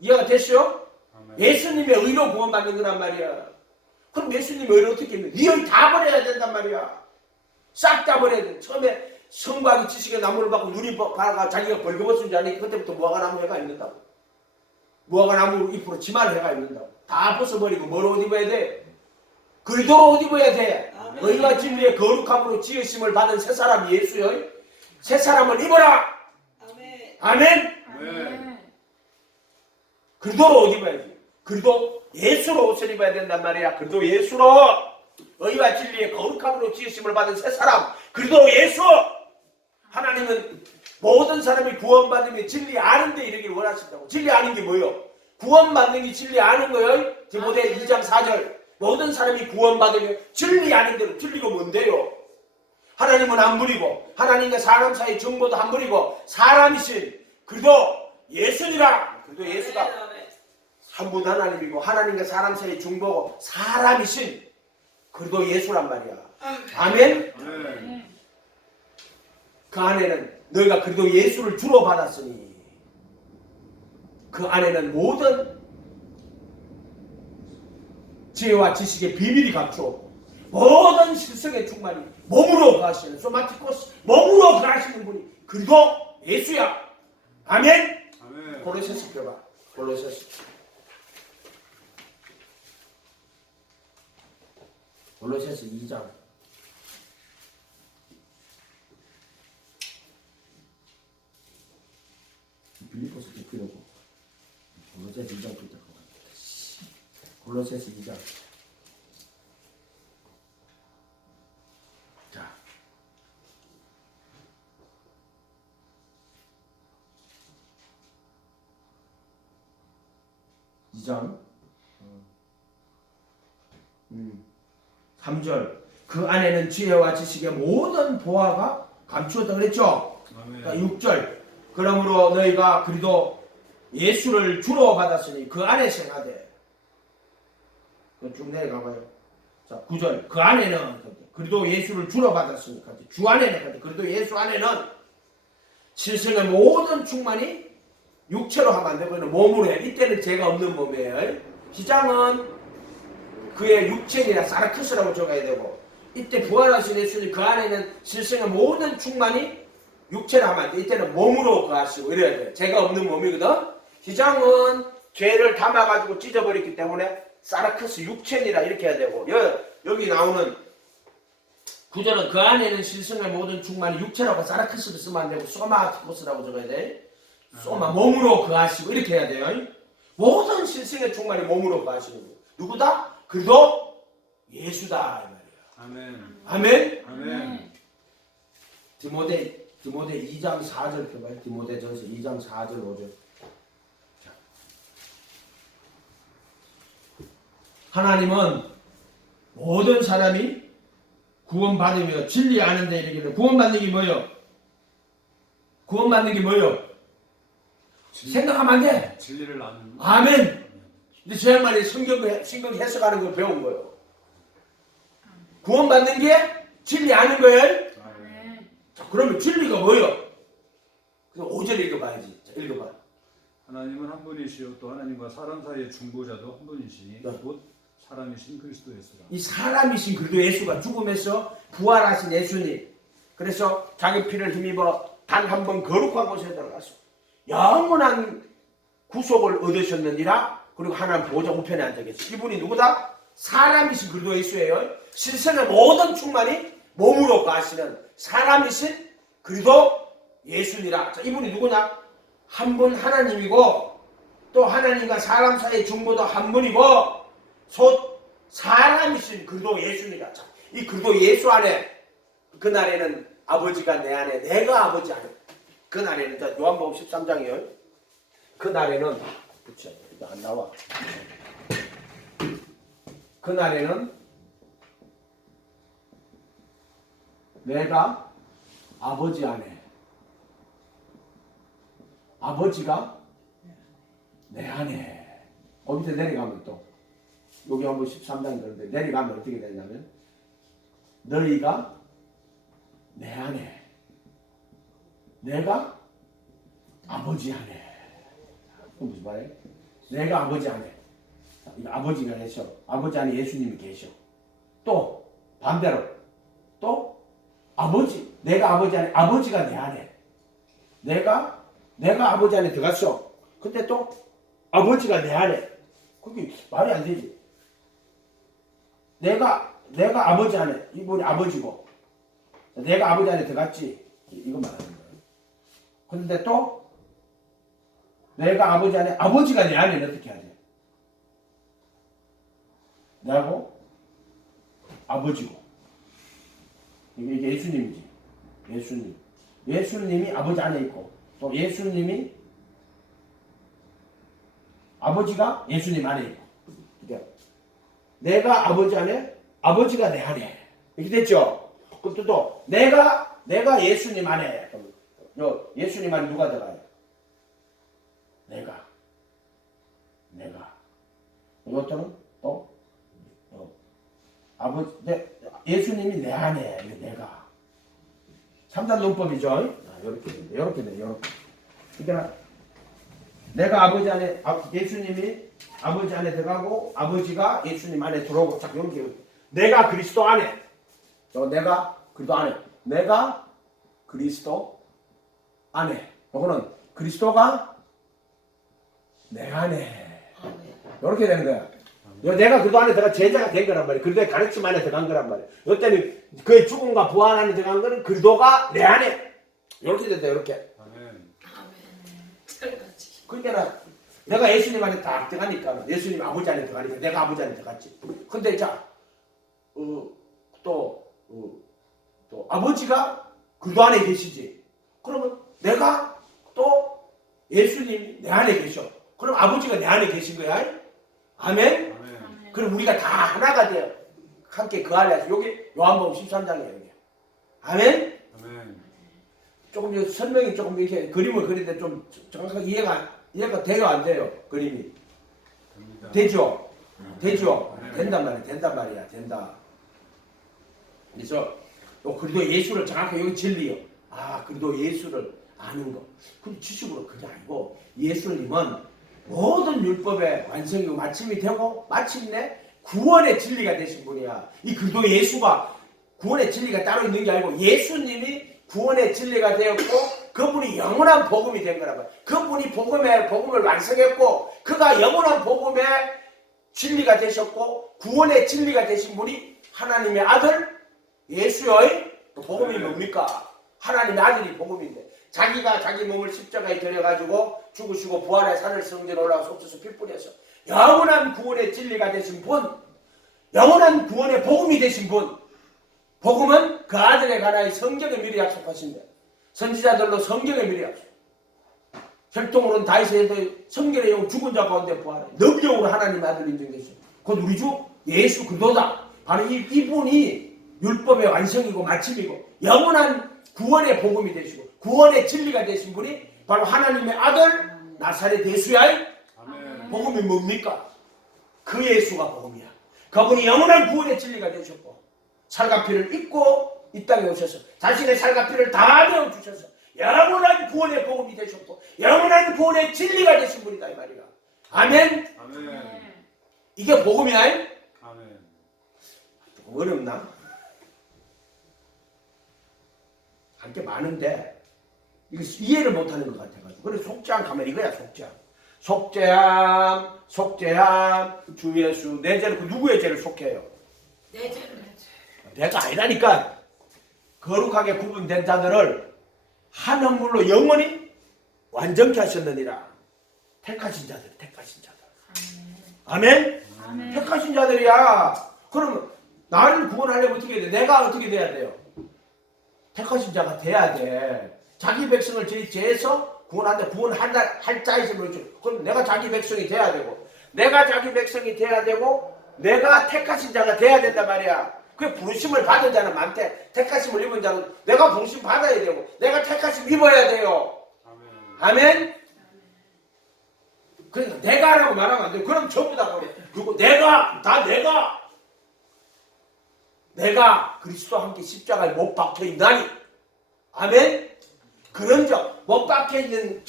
이해가 됐어요? 아멘. 예수님의 의로 구원받는 거란 말이야. 그럼 예수님의 의를 어떻게 했냐? 네 의 다 버려야 된단 말이야. 싹 다 버려야 돼. 처음에 성곽이 지식의 나무를 받고 눈이 밝아 자기가 벌거벗은 줄 아니 그때부터 무화과 나무 해가 있는다고. 무화과 나무 잎으로 치마를 해가 있는다고. 다 벗어버리고 뭘 옷 입어야 돼? 그리도로 옷 입어야 돼. 아멘. 의와 진리의 거룩함으로 지으심을 받은 새 사람 예수여. 새 사람을 입어라. 아멘. 아멘. 아멘. 그리도로 옷 입어야지. 그리도 예수로 옷을 입어야 된단 말이야. 그리도 예수로 의와 진리의 거룩함으로 지으심을 받은 새 사람. 그리도 예수. 하나님은 모든 사람이 구원받으며 진리 아는데 이르기를 원하신다고. 진리 아는 게 뭐예요? 구원받는 게 진리 아는 거예요. 디모데 2장 4절. 모든 사람이 구원받으며 진리 아는 대로. 진리가 뭔데요? 하나님은 안 버리고 하나님과 사람 사이 정보도 안 버리고 사람이신 그리도 예수니라. 그리도 예수가 아멘. 한 분 하나님이고 하나님과 사람 사이 중보고 사람이신 그리도 예수란 말이야. 아멘. 아멘. 그 안에는 너희가 그리도 예수를 주로 받았으니 그 안에는 모든 지혜와 지식의 비밀이 감추어 모든 실성의 충만이 몸으로 거하시는 소마티코스 몸으로 거하시는 분이 그리도 예수야. 아멘. 아멘. 골로새서 펴봐. 골로새서 2장. 빌립보서 펴려고. 골로새서 2장 펴자. 골로새서 2장. 자. 이장 3절. 그 안에는 지혜와 지식의 모든 보화가 감추었다 그랬죠? 아멘. 그러니까 6절. 그러므로 너희가 그리도 예수를 주로 받았으니 그 안에 생하되. 쭉 내려가봐요. 자, 9절. 그 안에는 그리도 예수를 주로 받았으니 주 안에는 그리도 예수 안에는 실생의 모든 충만이 육체로 하면 안 되고 몸으로 해. 이때는 죄가 없는 몸이에요. 시장은 그의 육체니라 사르크스라고 적어야 되고 이때 부활하신 예수님 그 안에는 실생의 모든 충만이 육체로 하면 안 돼. 이때는 몸으로 거하시고 이래야 돼. 죄가 없는 몸이거든. 시장은 죄를 담아가지고 찢어버렸기 때문에 사르크스 육체니라 이렇게 해야 되고 여기 나오는 구절은 그 안에는 실생의 모든 충만이 육체라고 사르크스를 쓰면 안 되고 소마티코스라고 적어야 돼. 소마 몸으로 거하시고 이렇게 해야 돼요. 모든 실생의 충만이 몸으로 거하시는 거예요. 누구다? 그리도 예수다 이 말이야. 아멘. 아멘. 아멘. 디모데 2장 4절 펴봐요. 디모데전서 2장 4절 5절. 자. 하나님은 모든 사람이 구원받으며 진리 아는 데 이르기를. 구원받는 게 뭐예요? 구원받는 게 뭐예요? 생각하면 안 돼. 진리를 아는. 아멘. 근데 저 양반이 성경 해석하는 걸 배운 거예요. 구원받는 게 진리 아는 거예요. 아멘. 자, 그러면 진리가 뭐예요? 그럼 5절 읽어봐야지. 자, 읽어봐. 하나님은 한 분이시요 또 하나님과 사람 사이의 중보자도 한 분이시니 네. 곧 사람이신 그리스도 예수라. 이 사람이신 그리도 예수가 죽음에서 부활하신 예수님. 그래서 자기 피를 힘입어 단 한 번 거룩한 곳에 들어가서 영원한 구속을 얻으셨느니라. 그리고 하나님 보좌 우편에 앉아 계시. 이분이 누구다? 사람이신 그리도 예수예요. 실생의 모든 충만이 몸으로 가시는 사람이신 그리도 예수니라. 자, 이분이 누구냐? 한 분 하나님이고 또 하나님과 사람 사이의 중보도 한 분이고 사람이신 그리도 예수니라. 자, 이 그리도 예수 안에 그날에는 아버지가 내 안에 내가 아버지 안에 그날에는 자, 요한복음 13장이에요. 그날에는 그쵸 이거 안 나와. 그날에는 내가 아버지 안에, 아버지가 내 안에. 그 밑에 내려가면 또 여기 한번 13장 되는데 내려가면 어떻게 되냐면 너희가 내 안에, 내가 아버지 안에. 무슨 말이에요? 내가 아버지 안에. 아버지가 계셔. 아버지 안에 예수님이 계셔. 또 반대로 또 아버지, 내가 아버지 안에, 아버지가 내 안에. 내가 아버지 안에 들어갔어. 근데 또 아버지가 내 안에. 그게 말이 안 되지. 내가 아버지 안에, 이분이 아버지고 내가 아버지 안에 들어갔지. 이거 말하는 거예요. 그런데 또 내가 아버지 안에, 아버지가 내 안에는 어떻게 해야 돼? 나하고 아버지고. 이게 예수님이지. 예수님. 예수님이 아버지 안에 있고 또 예수님이 아버지가 예수님 안에 있고. 그러니까 내가 아버지 안에, 아버지가 내 안에. 이렇게 됐죠? 그럼 또 내가 예수님 안에. 예수님 안에 누가 들어가요? 내가. 이것들은 또 아버지, 예수님이 내 안에, 내가. 3단 논법이죠. 이렇게 돼. 그러니까 내가 아버지 안에, 예수님이 아버지 안에 들어가고 아버지가 예수님 안에 들어오고. 자, 여기 내가 그리스도 안에. 내가 그리스도 안에. 내가 그리스도 안에. 이거는 그리스도가 내 안에. 이렇게 되는 거야. 내가 그리스도 안에 들어가 제자가 된 거란 말이야. 그리스도의 가르침 안에 들어간 거란 말이야. 이때는 그의 죽음과 부활 안에 들어간 거는 그리스도가 내 안에. 이렇게 된다. 이렇게. 아멘. 그러니까 내가 예수님 안에 딱 들어가니까 예수님 아버지 안에 들어가니까 내가 아버지 안에 들어갔지. 근데 자, 또 아버지가 그리스도 안에 계시지. 그러면 내가 또 예수님이 내 안에 계셔. 그럼 아버지가 내 안에 계신 거야. 아멘? 아멘. 그럼 우리가 다 하나가 돼요. 함께 그 안에. 여기 요한복음 13장이에요. 여기. 아멘? 아멘. 조금 설명이 조금 이렇게 그림을 그리는데 좀 정확하게 이해가 돼요, 안 돼요? 그림이. 됩니다. 되죠? 되죠? 네. 된단 말이야. 된다. 그래서 그리도 예수를 정확하게 여기 진리요. 그리도 예수를 아는 거. 그럼 지식으로 그게 아니고 예수님은 모든 율법의 완성이고 마침이 되고 마침내 구원의 진리가 되신 분이야. 이 그리도 예수가 구원의 진리가 따로 있는 게 아니고 예수님이 구원의 진리가 되었고 그분이 영원한 복음이 된 거란 말이야. 그분이 복음을 완성했고 그가 영원한 복음의 진리가 되셨고 구원의 진리가 되신 분이 하나님의 아들 예수의 복음이 뭡니까? 하나님의 아들이 복음인데 자기가 자기 몸을 십자가에 들여가지고 죽으시고 부활의 산을 성전에 올라가서 옥수수 피 뿌려서 영원한 구원의 진리가 되신 분, 영원한 구원의 복음이 되신 분. 복음은 그 아들에 관하여 성경에 미리 약속하신다. 선지자들로 성경에 미리 약속. 혈통으로는 다윗의 성결의 영 죽은 자 가운데 부활해 능력으로 하나님의 아들 인정되시오. 곧 우리 주 예수 그리스도다. 바로 이분이 율법의 완성이고 마침이고 영원한 구원의 복음이 되시고 구원의 진리가 되신 분이 바로 하나님의 아들 나사렛 예수의 아멘. 복음이 뭡니까? 그 예수가 복음이야. 그분이 영원한 구원의 진리가 되셨고 살갑피를 입고 이 땅에 오셔서 자신의 살갑피를 다 내어주셔서 영원한 구원의 복음이 되셨고 영원한 구원의 진리가 되신 분이다 이 말이야. 아멘. 아멘. 이게 복음이야. 아멘. 조금 어렵나? 할 게 많은데 이거 이해를 못하는 것 같아가지고 그래 속죄함 가면 이거야. 속죄함 주 예수 내 죄를 누구의 죄를 속해요? 내 죄를 내가 아니라니까. 거룩하게 구분된 자들을 한 헌물로 영원히 완전케 하셨느니라. 택하신 자들. 아멘? 아멘. 택하신 자들이야. 그러면 나를 구원하려면 어떻게 해야 돼? 내가 어떻게 돼야 돼요? 택하신 자가 돼야 돼. 자기 백성을 제해서 구원한다. 구원할 자이심을 줘. 그럼 내가 자기 백성이 돼야 되고 내가 자기 백성이 돼야 되고 내가 택하신 자가 돼야 된단 말이야. 그 부르심을 받은 자는 많대. 택하심을 입은 자는 내가 부르심 받아야 되고 내가 택하심 입어야 돼요. 아멘. 그러니까 내가라고 말하면 안 돼요. 그럼 전부 다 그래. 그리고 내가 그리스도와 함께 십자가에 못 박혀 있나니. 아멘. 그런즉 못 박혀 있는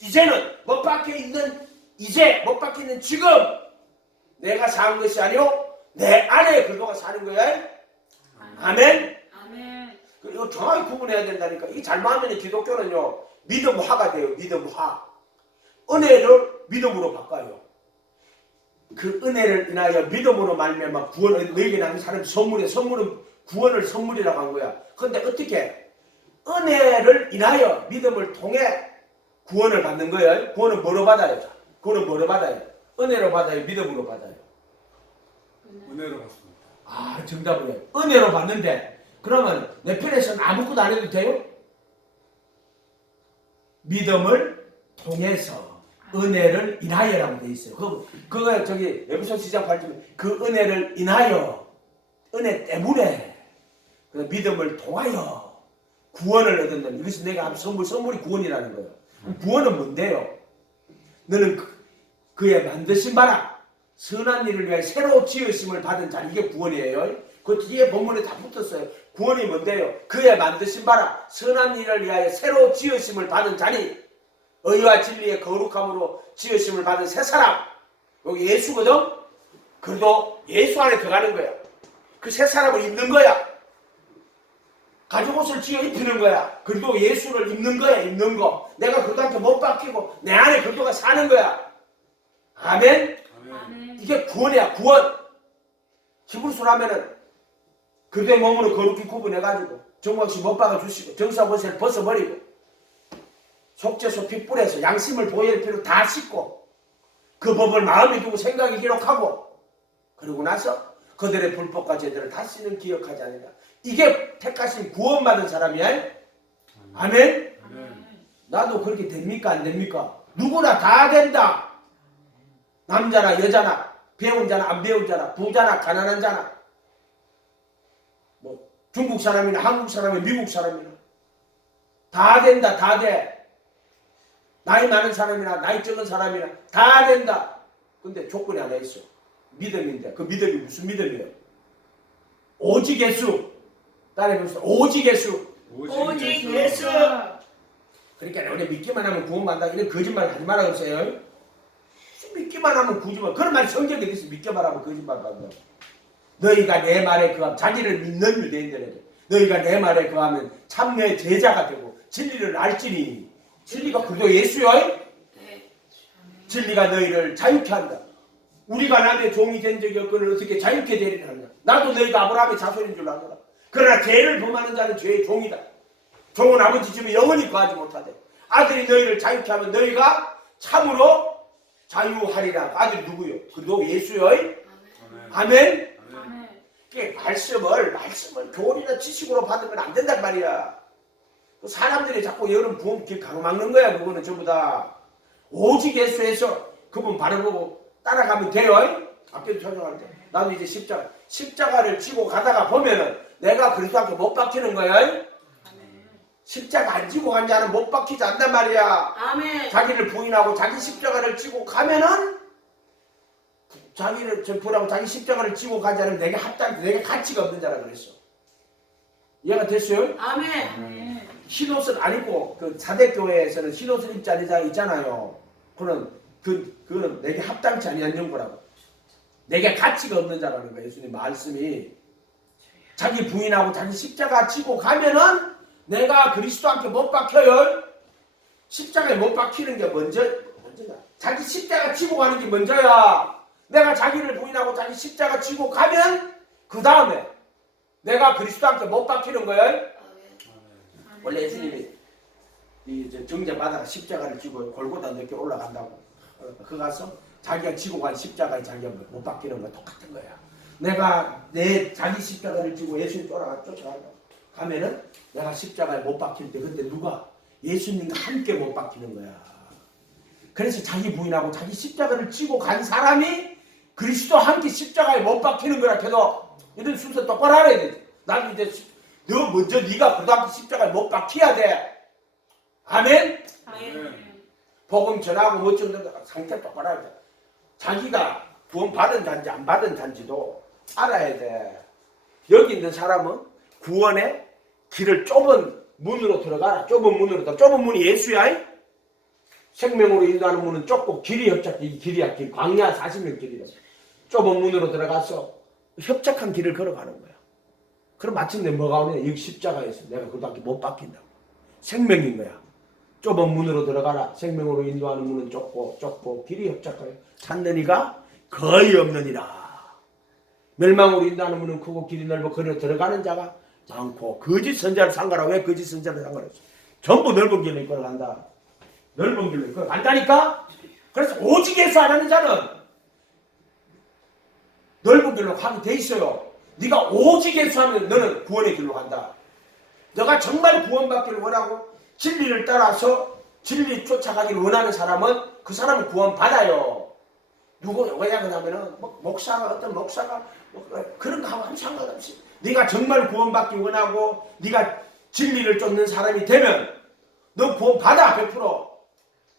이제는 못 박혀 있는 지금 내가 사는 것이 아니요 내 안에 그리스도가 사는 거야. 아멘. 아멘. 이거 정확히 구분해야 된다니까. 이게 잘못하면 기독교는요 믿음화가 돼요. 믿음화. 은혜를 믿음으로 바꿔요. 그 은혜를 인하여 믿음으로 말미암아 구원을 너에게 나는 사람 선물은 구원을 선물이라고 한 거야. 그런데 어떻게 은혜를 인하여 믿음을 통해 구원을 받는 거예요. 구원은 뭐로 받아요? 구원은 뭐로 받아요? 은혜로 받아요? 믿음으로 받아요? 은혜로 받습니다. 아, 정답이에요. 은혜로 받는데 그러면 내 편에서는 아무것도 안 해도 돼요? 믿음을 통해서 은혜를 인하여라고 돼 있어요. 그거 저기 에베소 시장 8절 그 은혜를 인하여 은혜 때문에 그 믿음을 통하여 구원을 얻었는 이것이 내가 한 선물이 구원이라는 거예요. 구원은 뭔데요? 너는 그의 만드신 바라 선한 일을 위하여 새로 지으심을 받은 자 이게 구원이에요. 그 뒤에 본문에 다 붙었어요. 구원이 뭔데요? 그의 만드신 바라 선한 일을 위하여 새로 지으심을 받은 자니 의와 진리의 거룩함으로 지으심을 받은 새 사람 여기 예수거든. 그래도 예수 안에 들어가는 거야. 그 새 사람을 입는 거야. 가죽옷을 지어 입히는 거야. 그래도 예수를 입는 거야. 입는 거. 내가 그도한테 못 박히고 내 안에 그도가 사는 거야. 아멘. 아멘. 이게 구원이야. 구원. 히브리서로 하면은 그도의 몸으로 거룩히 구분해가지고 정확히 못 박아주시고 정사옷을 벗어버리고 속죄소 핏불에서 양심을 보혈 피로 다 씻고 그 법을 마음에 두고 생각에 기록하고 그러고 나서 그들의 불법과 죄들을 다시는 기억하지 않는다. 이게 택하신 구원받은 사람이야. 아멘. 아멘. 나도 그렇게 됩니까? 안 됩니까? 누구나 다 된다. 남자나 여자나 배운 자나 안 배운 자나 부자나 가난한 자나 뭐 중국 사람이나 한국 사람이나 미국 사람이나 다 된다. 다 돼. 나이 많은 사람이나 나이 적은 사람이나 다 된다. 근데 조건이 하나 있어. 믿음인데 그 믿음이 무슨 믿음이에요? 오직 예수. 따라해보세요. 오직 예수. 오직 예수. 그러니까 우리 믿기만 하면 구원받는다. 이런 거짓말 하지 말라고 했어요. 믿기만 하면 구주만. 그런 말이 성경에 있어. 믿기만 하면 거짓말 받는다. 너희가 내 말에 거하면 자기를 믿는 유대인들에게 너희가 내 말에 거하면 참내 제자가 되고 진리를 알지니 진리가 그도 예수요. 네. 진리가 너희를 자유케 한다. 우리가 남의 종이 된 적이 없거늘 어떻게 자유케 되리라 하냐. 나도 너희가 아브라함의 자손인 줄 아노라. 그러나 죄를 범하는 자는 죄의 종이다. 종은 아버지 집에 영원히 거하지 못하되 아들이 너희를 자유케 하면 너희가 참으로 자유하리라. 아들이 누구요? 그도 예수요. 아멘. 아멘. 이게 말씀을 교훈이나 지식으로 받으면 안 된단 말이야. 사람들이 자꾸 여름 부음 길 가로막는 거야. 그거는 전부 다 오직 예수에서 그분 바라보고 따라가면 돼요. 앞에도 설명할 때 나도 이제 십자가를 지고 가다가 보면은 내가 그리스도한테 못 박히는 거야. 십자가 안 지고 간 자는 못 박히지 않단 말이야. 아멘. 자기를 부인하고 자기 십자가를 지고 가면은 자기를 전부하고 자기 십자가를 지고 간 자는 내게 합당, 내게 가치가 없는 자라 그랬어. 이해가 됐어요? 아멘. 흰옷을 안 입고 그 사대교회에서는 흰옷을 입지 않는 자가 있잖아요. 그거는 내게 합당치 아니한 연고라고. 내게 가치가 없는 자라는 거예요. 예수님 말씀이. 자기 부인하고 자기 십자가 지고 가면은 내가 그리스도한테 못 박혀요. 십자가에 못 박히는 게 먼저야. 자기 십자가 지고 가는 게 먼저야. 내가 자기를 부인하고 자기 십자가 지고 가면 그 다음에 내가 그리스도한테 못 박히는 거예요. 원래 예수님이 이 정죄 받아가 십자가를 지고 골고다 늦게 올라간다고. 그 가서 자기가 지고 간 십자가에 자기가 못 박히는 거 똑같은 거야. 내가 내 자기 십자가를 지고 예수님 쫓아간다. 가면은 내가 십자가에 못 박힐 때 그때 누가 예수님과 함께 못 박히는 거야. 그래서 자기 부인하고 자기 십자가를 지고 간 사람이 그리스도와 함께 십자가에 못 박히는 거라 해도 이런 순서 똑바로 알아야 되지. 나도 이제 너 먼저 네가 고등학교 십자가에 못 박혀야 돼. 아멘. 복음 전하고 어쩌고 상태 똑바로 알아야 돼. 자기가 구원 받은 잔지 안 받은 잔지도 알아야 돼. 여기 있는 사람은 구원의 길을 좁은 문으로 들어가라. 좁은 문으로 들어가. 좁은 문이 예수야. 생명으로 인도하는 문은 좁고 길이 협착. 이 길이야. 길. 광야 40년 길이야. 좁은 문으로 들어가서 협착한 길을 걸어가는 거야. 그럼 마침내 뭐가 오냐? 여기 십자가에서 내가 고등학교 못 박힌다고. 생명인 거야. 좁은 문으로 들어가라. 생명으로 인도하는 문은 좁고 길이 협착하여 찾는 이가 거의 없느니라. 멸망으로 인도하는 문은 크고 길이 넓어 거리로 들어가는 자가 많고 거짓 선자를 상가라. 왜 거짓 선자를 상가라? 전부 넓은 길로 이끌어 간다. 넓은 길로 이끌어 간다니까. 그래서 오직 예수 안 하는 자는 넓은 길로 가게 돼 있어요. 네가 오직 예수하면 너는 구원의 길로 간다. 너가 정말 구원받기를 원하고 진리를 따라서 진리 쫓아가기를 원하는 사람은 그 사람은 구원받아요. 왜 그러냐면은 어떤 목사가 그런 거 하면 상관없이 네가 정말 구원받기 원하고 네가 진리를 쫓는 사람이 되면 너 구원받아 100%.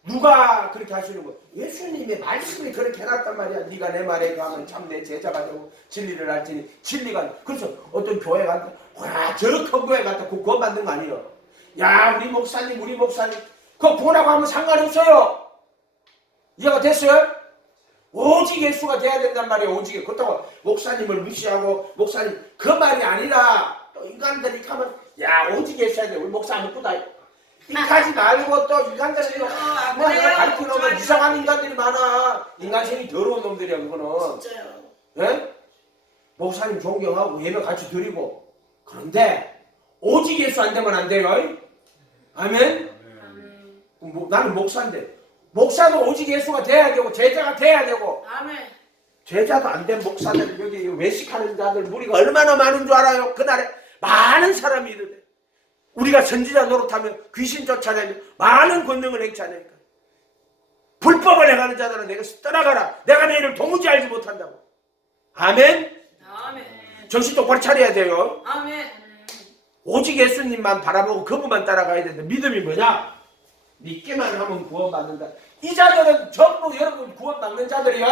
누가 그렇게 할 수 있는 거야? 예수님의 말씀이 그렇게 해놨단 말이야. 네가 내 말에 가면 참 내 제자가 되고 진리를 알지니 진리가. 그래서 어떤 교회 갔다 와저 큰 교회 갔다 구원 받는 거 아니에요. 야 우리 목사님 그거 구원하고 하면 상관없어요. 이해가 됐어요? 오직 예수가 돼야 된단 말이에요. 오직. 그렇다고 목사님을 무시하고 목사님 그 말이 아니라 또 인간들이 하면 야 오직 예수야 돼. 우리 목사 안 믿고 다 이까지 말고 또 인간들이 뭐 가르치는 거 이상한 인간들이 많아. 인간성이 더러운 놈들이야 그거는. 진짜요. 예? 목사님 존경하고 예배 같이 드리고. 그런데 오직 예수 안 되면 안 돼요. 아멘? 나는 목사인데 목사도 오직 예수가 돼야 되고 제자가 돼야 되고. 아멘. 제자도 안 된 목사들 여기 외식하는 자들 무리가 얼마나 많은 줄 알아요? 그날에 많은 사람이 이르되 우리가 선지자 노릇하며 귀신 쫓아내며 많은 권능을 행차하니까 불법을 행하는 자들은 내게서 떠나가라. 내가 너희를 도무지 알지 못한다고. 아멘. 아멘. 정신 똑바로 차려야 돼요. 아멘. 오직 예수님만 바라보고 그분만 따라가야 되는데 믿음이 뭐냐? 믿기만 하면 구원받는다. 이 자들은 전부 여러분 구원받는 자들이요.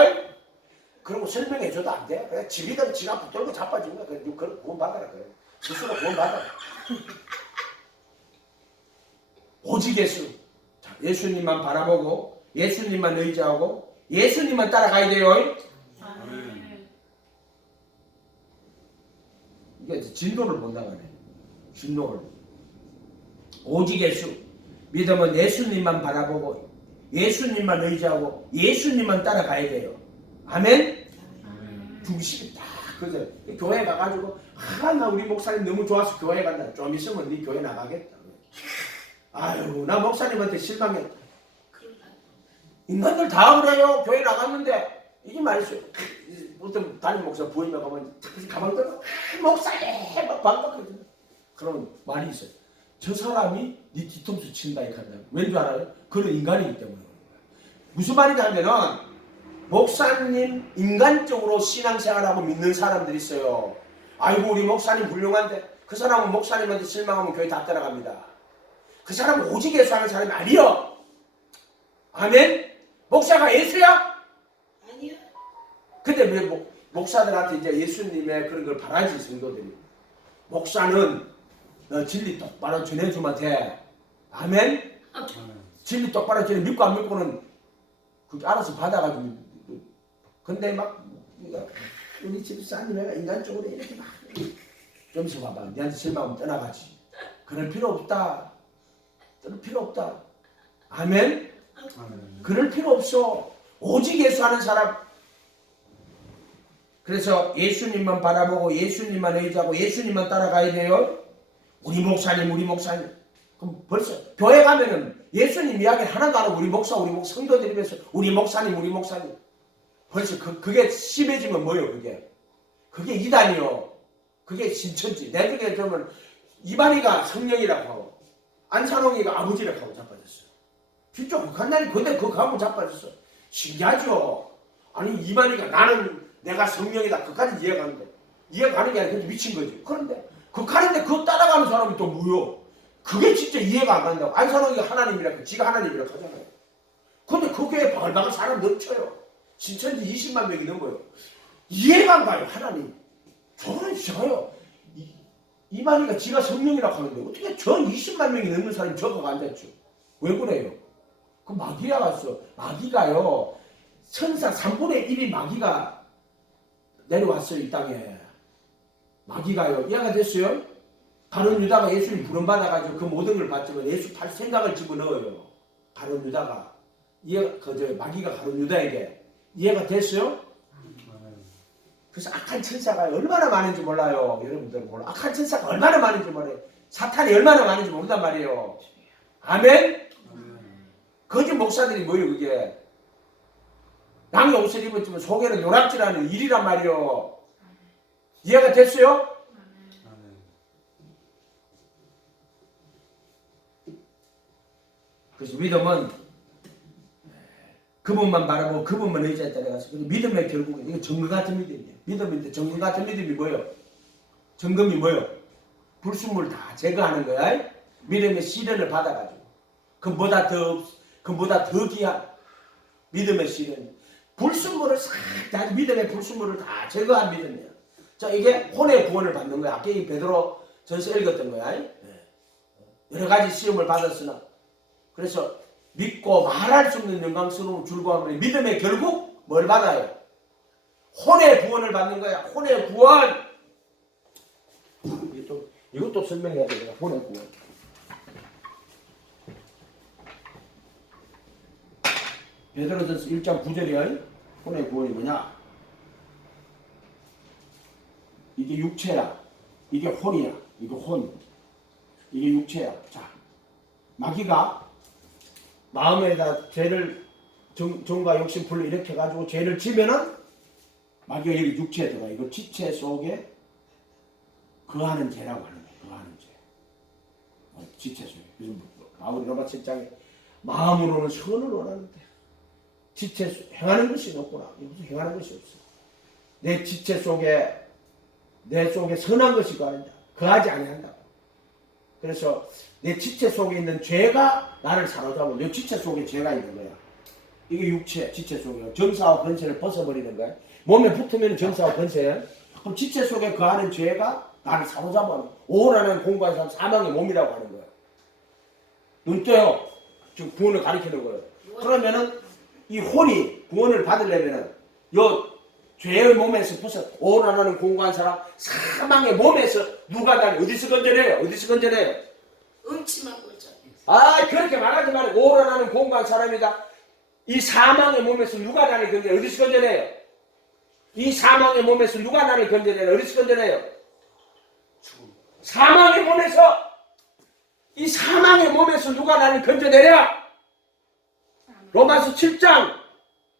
그런 거 설명해줘도 안 돼. 그냥 지리들 지가 붙들고 자빠진 거야. 그런 구원받아라 그래. 스스로 구원받아라. 오직 예수. 자, 예수님만 바라보고 예수님만 의지하고 예수님만 따라가야 돼요. 이게 진도를 본다고 하네. 진도를. 오직 예수. 믿음은 예수님만 바라보고 예수님만 의지하고 예수님만 따라가야 돼요. 아멘? 중심이 딱 그죠. 교회 가가지고 나 우리 목사님 너무 좋아서 교회 간다. 좀 있으면 네 교회 나가겠다. 아유 나 목사님한테 실망했다. 인간들 다 그래요. 교회 나갔는데 이게 말이죠. 어떤 담임 목사 부임에 가면 가방 들고 목사님 막 반박거든요. 그러면 말이 있어요. 저 사람이 네 뒤통수 친다 이렇게 한다고. 왠 줄 알아요? 그런 인간이기 때문에. 무슨 말이냐면은 목사님 인간적으로 신앙생활하고 믿는 사람들이 있어요. 아이고 우리 목사님 훌륭한데 그 사람은 목사님한테 실망하면 교회 다 따라갑니다. 그 사람은 오직 예수하는 사람이 아니요. 아멘? 목사가 예수야? 아니요. 근데 왜 목사들한테 이제 예수님의 그런 걸 바라지 성도들이. 목사는 진리 똑바로 전해주면 돼. 아멘? 진리 똑바로 전해 믿고 안 믿고는 그게 알아서 받아가지고. 근데 막 우리 집사님이 인간적으로 이렇게 막 좀 있어봐봐. 니한테 실망하면 떠나가지. 그럴 필요 없다. 그럴 필요 없다. 아멘? 그럴 필요 없어. 오직 예수하는 사람. 그래서 예수님만 바라보고 예수님만 의지하고 예수님만 따라가야 돼요. 우리 목사님. 그럼 벌써 교회 가면은 예수님 이야기 하나도 안 하고 우리 목사 성도들이 면서 우리 목사님. 벌써 그게 심해지면 뭐예요 그게? 그게 이단이요. 그게 신천지. 내 중에 그러면 이반이가 성령이라고 하고 안산홍이가 아버지라고 하고 자빠졌어요. 진짜 북한날이 근데 그거 하고 자빠졌어. 신기하죠? 아니 이반이가 나는 내가 성령이다. 그까지 이해가는데 이해 가는 게 아니라 그게 미친 거지. 그런데 그 가는데 그거 따라가는 사람이 또 뭐요? 그게 진짜 이해가 안 간다고. 안 사는 게 하나님이라 지가 하나님이라 하잖아요. 근데 그 교회에 바글바글 사람 넘쳐요. 신천지 20만 명이 넘어요. 이해가 안 가요. 하나님. 저는 저요. 이만희가 지가 성령이라고 하는데 어떻게 전 20만 명이 넘는 사람이 저거가 앉았죠? 왜 그래요? 그 마귀가 왔어. 마귀가요. 천사 3분의 1이 마귀가 내려왔어요. 이 땅에. 마귀가요. 이해가 됐어요? 가룟 유다가 예수님 부름받아가지고 그 모든 걸 받지만 예수 팔 생각을 집어넣어요. 가룟 유다가. 마귀가 가룟 유다에게. 이해가 됐어요? 그래서 악한 천사가 얼마나 많은지 몰라요. 여러분들 몰라. 악한 천사가 얼마나 많은지 몰라요. 사탄이 얼마나 많은지 모른단 말이에요. 아멘? 거짓 목사들이 뭐예요 그게? 양이 옷을 입었지만 속에는 요락질하는 일이란 말이에요. 이해가 됐어요? 그래서 믿음은 그분만 바라보고 그분만 의지에 따라가서 믿음의 결국은 이거 정금 같은 믿음이에요. 믿음인데 정금 같은 믿음이 뭐예요? 정금이 뭐예요? 불순물 다 제거하는 거야. 믿음의 시련을 받아가지고 그보다 더 귀한 믿음의 시련. 불순물을 다 믿음의 불순물을 다 제거한 믿음이야. 자 이게 혼의 구원을 받는 거야. 아까 이 베드로 전서 읽었던 거야. 여러 가지 시험을 받았으나 그래서 믿고 말할 수 없는 영광스러운 즐거움을 믿음의 결국 뭘 받아요? 혼의 구원을 받는 거야. 혼의 구원. 이것도 설명해야 돼요. 혼의 구원. 베드로전서 1장 9절에 혼의 구원이 뭐냐? 이게 육체야. 이게 혼이야. 이게 혼. 이게 육체야. 자, 마귀가 마음에다 죄를 정과 욕심 불러 일으켜 가지고 죄를 지면은 마귀가 여기 육체에 들어가. 이거 지체 속에 거하는 죄라고 하는 거예요. 거하는 죄. 지체 속에. 그래서 바울이 로마 7장에 마음으로는 선을 원하는데 지체 행하는 것이 없구나. 무슨 행하는 것이 없어. 내 지체 속에 내 속에 선한 것이 거하는다. 거하지 아니한다고. 그래서 내 지체 속에 있는 죄가 나를 사로잡고 내 지체 속에 죄가 있는 거야. 이게 육체, 지체 속에 정사와 권세를 벗어버리는 거야. 몸에 붙으면 정사와 권세. 그럼 지체 속에 거하는 죄가 나를 사로잡아. 오라는 공부한 사망의 몸이라고 하는 거야. 눈 떠요. 지금 구원을 가리키는 거예요. 그러면은 이 혼이 구원을 받으려면은 요 죄의 몸에서 벗어 오라는 공부한 사람 사망의 몸에서 누가 날 어디서 건져내요? 어디서 건져내요? 음침한 거죠. 아 그렇게 말하지 말고 오라는 공부한 사람이다. 이 사망의 몸에서 누가 나를 건져내요? 어디서 건져내요? 이 사망의 몸에서 누가 나를 건져내요? 어디서 건져내요? 사망의 몸에서 이 사망의 몸에서 누가 나를 건져내려? 로마서 7장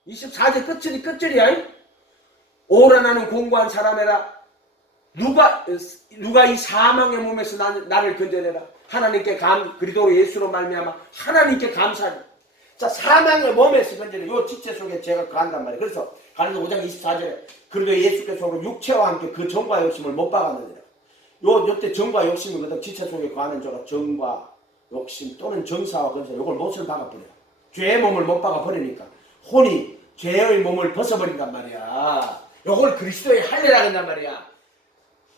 24절 끝절이야. 오라나는 공고한 사람이라 누가 이 사망의 몸에서 나를 건져내라. 하나님께 그리스도 예수로 말미암아 하나님께 감사하라. 자 사망의 몸에서 건져내. 요 지체 속에 죄가 거한단 말이에요. 그래서 갈라디아 5장 24절에 그리고 예수께서 육체와 함께 그 정과 욕심을 못 박았느니라. 요때 정과 욕심이거든. 지체 속에 거하는 자가 정과 욕심 또는 정사와 건설 요걸 못을 박아버려. 죄의 몸을 못 박아버리니까 혼이 죄의 몸을 벗어버린단 말이야. 요걸 그리스도의 할례라 한단 말이야.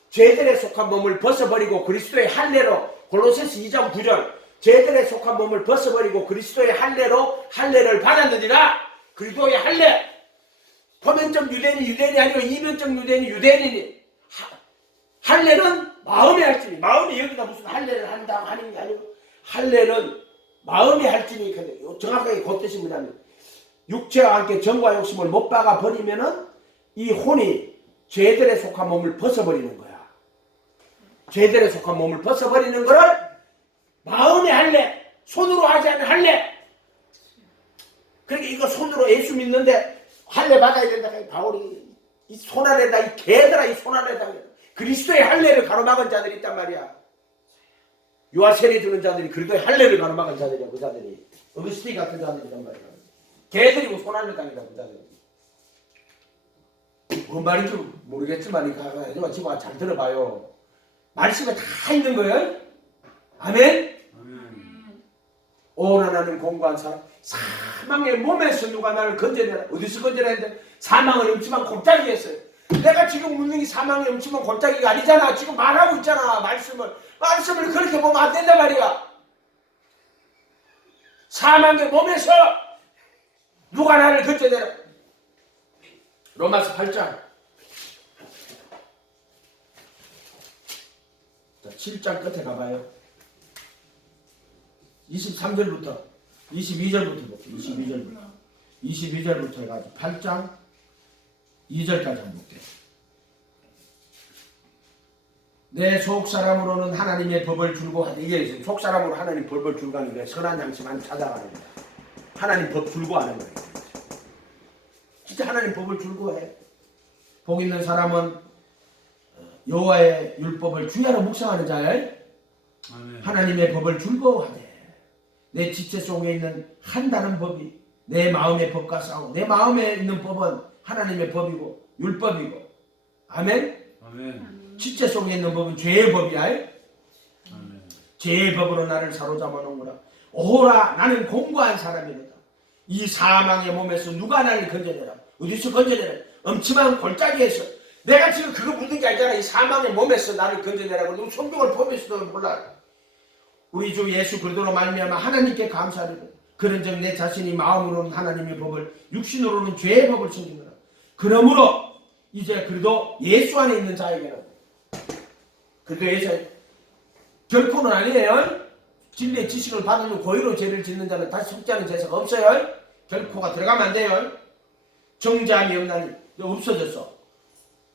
죄들에 속한 몸을 벗어버리고 그리스도의 할례로 골로새서 2장 9절 죄들에 속한 몸을 벗어버리고 그리스도의 할례로 할례를 받았느니라. 그리스도의 할례. 표면적 유대인이 유대인이 아니고 이면적 유대인이 유대인이니 할례는 마음의 할지니 마음이 여기다 무슨 할례를 한다고 하는 게 아니고 할례는 마음의 할지니 정확하게 그 뜻이 뭐냐면 육체와 함께 정과 욕심을 못 박아 버리면은 이 혼이 죄들에 속한 몸을 벗어버리는 거야. 죄들에 속한 몸을 벗어버리는 거를 마음의 할례, 손으로 하지 않는 할례. 그러니까 이거 손으로 예수 믿는데 할례 받아야 된다. 바울이 이 손안에다 이 개들아 이 손안에다 그리스도의 할례를 가로막은 자들이 있단 말이야. 유아 세례 주는 자들이 그리스도의 할례를 가로막은 자들이야. 그 자들이 어거스틴 같은 자들이란 말이야. 개들이고 손안에 당이다 그 자들이. 뭔 말인지 모르겠지만 지금 잘 들어봐요. 말씀에 다 있는 거예요. 아멘. 아멘. 오 하나님 공부한 사람 사망의 몸에서 누가 나를 건져내라. 어디서 건져내는데 사망은 음침한 골짜기였어요. 내가 지금 묻는 게 사망의 음침한 골짜기가 아니잖아. 지금 말하고 있잖아. 말씀을 그렇게 보면 안 된단 말이야. 사망의 몸에서 누가 나를 건져내라. 로마서 8장 자, 7장 끝에 가봐요. 23절부터 22절부터 볼게요. 22절부터 해가지고 8장 2절까지 한번 볼게요. 내 속사람으로는 하나님의 법을 줄고하되 이게 속사람으로 하나님 법을 줄고하는 게 선한 양심만 찾아가는 거야. 하나님 법 줄고하는 거예요. 진짜 하나님 법을 줄고해. 복 있는 사람은 여호와의 율법을 주야로 묵상하는 자예요. 아멘. 하나님의 법을 줄거워하되 내 지체 속에 있는 한다는 법이 내 마음의 법과 싸우고 내 마음에 있는 법은 하나님의 법이고 율법이고 아멘. 아멘. 지체 속에 있는 법은 죄의 법이야. 아멘. 죄의 법으로 나를 사로잡아 놓으라. 오라 나는 공고한 사람이로다. 이 사망의 몸에서 누가 나를 건져내라. 어디서 건져내라. 엄침한 골짜기에서. 내가 지금 그거 묻는 게 아니잖아. 이 사망의 몸에서 나를 건져내라고. 너 성경을 보면서도 몰라. 우리 주 예수 그리스도로 말미암아 하나님께 감사드리고 그런즉 내 자신이 마음으로는 하나님의 법을 육신으로는 죄의 법을 섬기노라. 그러므로 이제 그래도 예수 안에 있는 자에게는 그래도 예수 결코는 아니에요. 진리의 지식을 받으면 고의로 죄를 짓는 자는 다시 속죄하는 제사가 없어요. 결코가 들어가면 안 돼요. 정죄함이 없나니 없어졌어.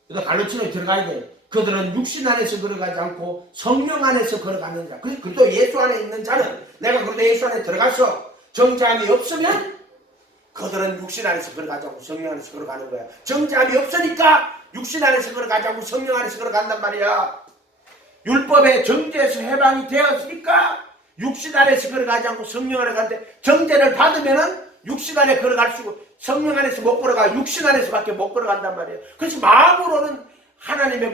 그래서 갈로치노에 들어가야 돼요. 그들은 육신 안에서 걸어가지 않고 성령 안에서 걸어가는 자. 그래서 그래도 예수 안에 있는 자는 내가 그래도 예수 안에 들어가서 정죄함이 없으면 그들은 육신 안에서 걸어가지 않고 성령 안에서 걸어가는 거야. 정죄함이 없으니까 육신 안에서 걸어가지 않고 성령 안에서 걸어간단 말이야. 율법의 정죄에서 해방이 되었으니까 육신 안에서 걸어가지 않고 성령 안에 가는데 정죄를 받으면은 육신 안에 걸어갈 수 있고 성령 안에서 못 걸어가 육신 안에서밖에 못 걸어간단 말이에요. 그래서 마음으로는 하나님의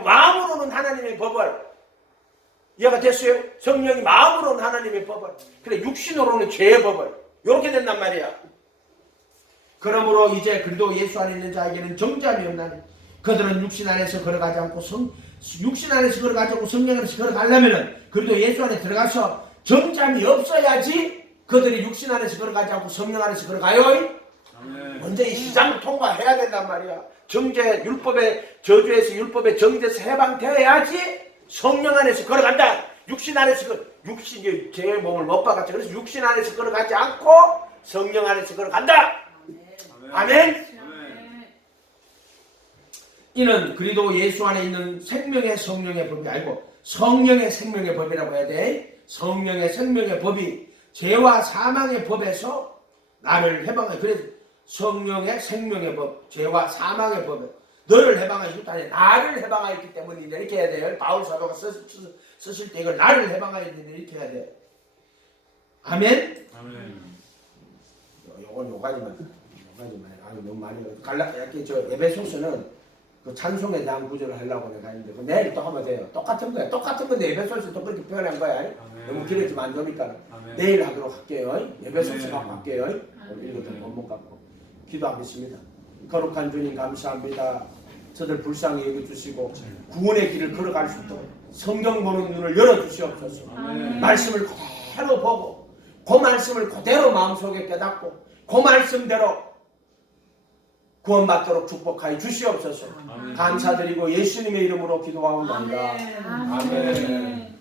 법을 이해가 됐어요? 성령이 마음으로는 하나님의 법을 그래 육신으로는 죄의 법을 이렇게 된단 말이야. 그러므로 이제 그래도 예수 안에 있는 자에게는 정죄함이 없나니 그들은 육신 안에서 걸어가지 않고 육신 안에서 걸어가지 않고 성령 안에서 걸어가려면은 그래도 예수 안에 들어가서 정죄함이 없어야지 그들이 육신 안에서 걸어가지 않고 성령 안에서 걸어가요. 아멘. 먼저 이 시장을 통과해야 된단 말이야. 정죄 율법의 저주에서 율법의 정죄에서 해방되어야지 성령 안에서 걸어간다. 육신 안에서 육신이 제 몸을 못 박았죠. 그래서 육신 안에서 걸어가지 않고 성령 안에서 걸어간다. 아멘. 이는 그리도 예수 안에 있는 생명의 성령의 법이 아니고 성령의 생명의 법이라고 해야 돼. 성령의 생명의 법이 죄와 사망의 법에서 나를 해방해. 그래서 성령의 생명의 법, 죄와 사망의 법에 너를 해방하시고 아니 나를 해방하였기 때문이다. 이렇게 해야 돼요. 바울 사도가 쓰실 때 이걸 나를 해방하였는데 이렇게 해야 돼. 아멘. 아멘. 요건 요가지만. 아니 너무 많이 이렇게 저 에베소서는 그 찬송에 대한 구절을 하려고 내가 했는데 내일 또 하면 돼요. 똑같은 거야. 똑같은 건데 에베소서 또 그렇게 표현한 거야. 아멘. 너무 길어지면 안 되니까 아멘. 내일 하도록 할게요. 에베소서 아멘. 갖고 할게요. 이것도 본문 갖고 기도하겠습니다. 거룩한 주님 감사합니다. 저들 불쌍히 여겨주시고 구원의 길을 걸어갈 수 있도록 성경 보는 눈을 열어주시옵소서. 아멘. 말씀을 그대로 보고 그 말씀을 그대로 마음속에 깨닫고 그 말씀대로 구원받도록 축복하여 주시옵소서. 아멘. 감사드리고 예수님의 이름으로 기도하옵나이다. 아멘. 아멘.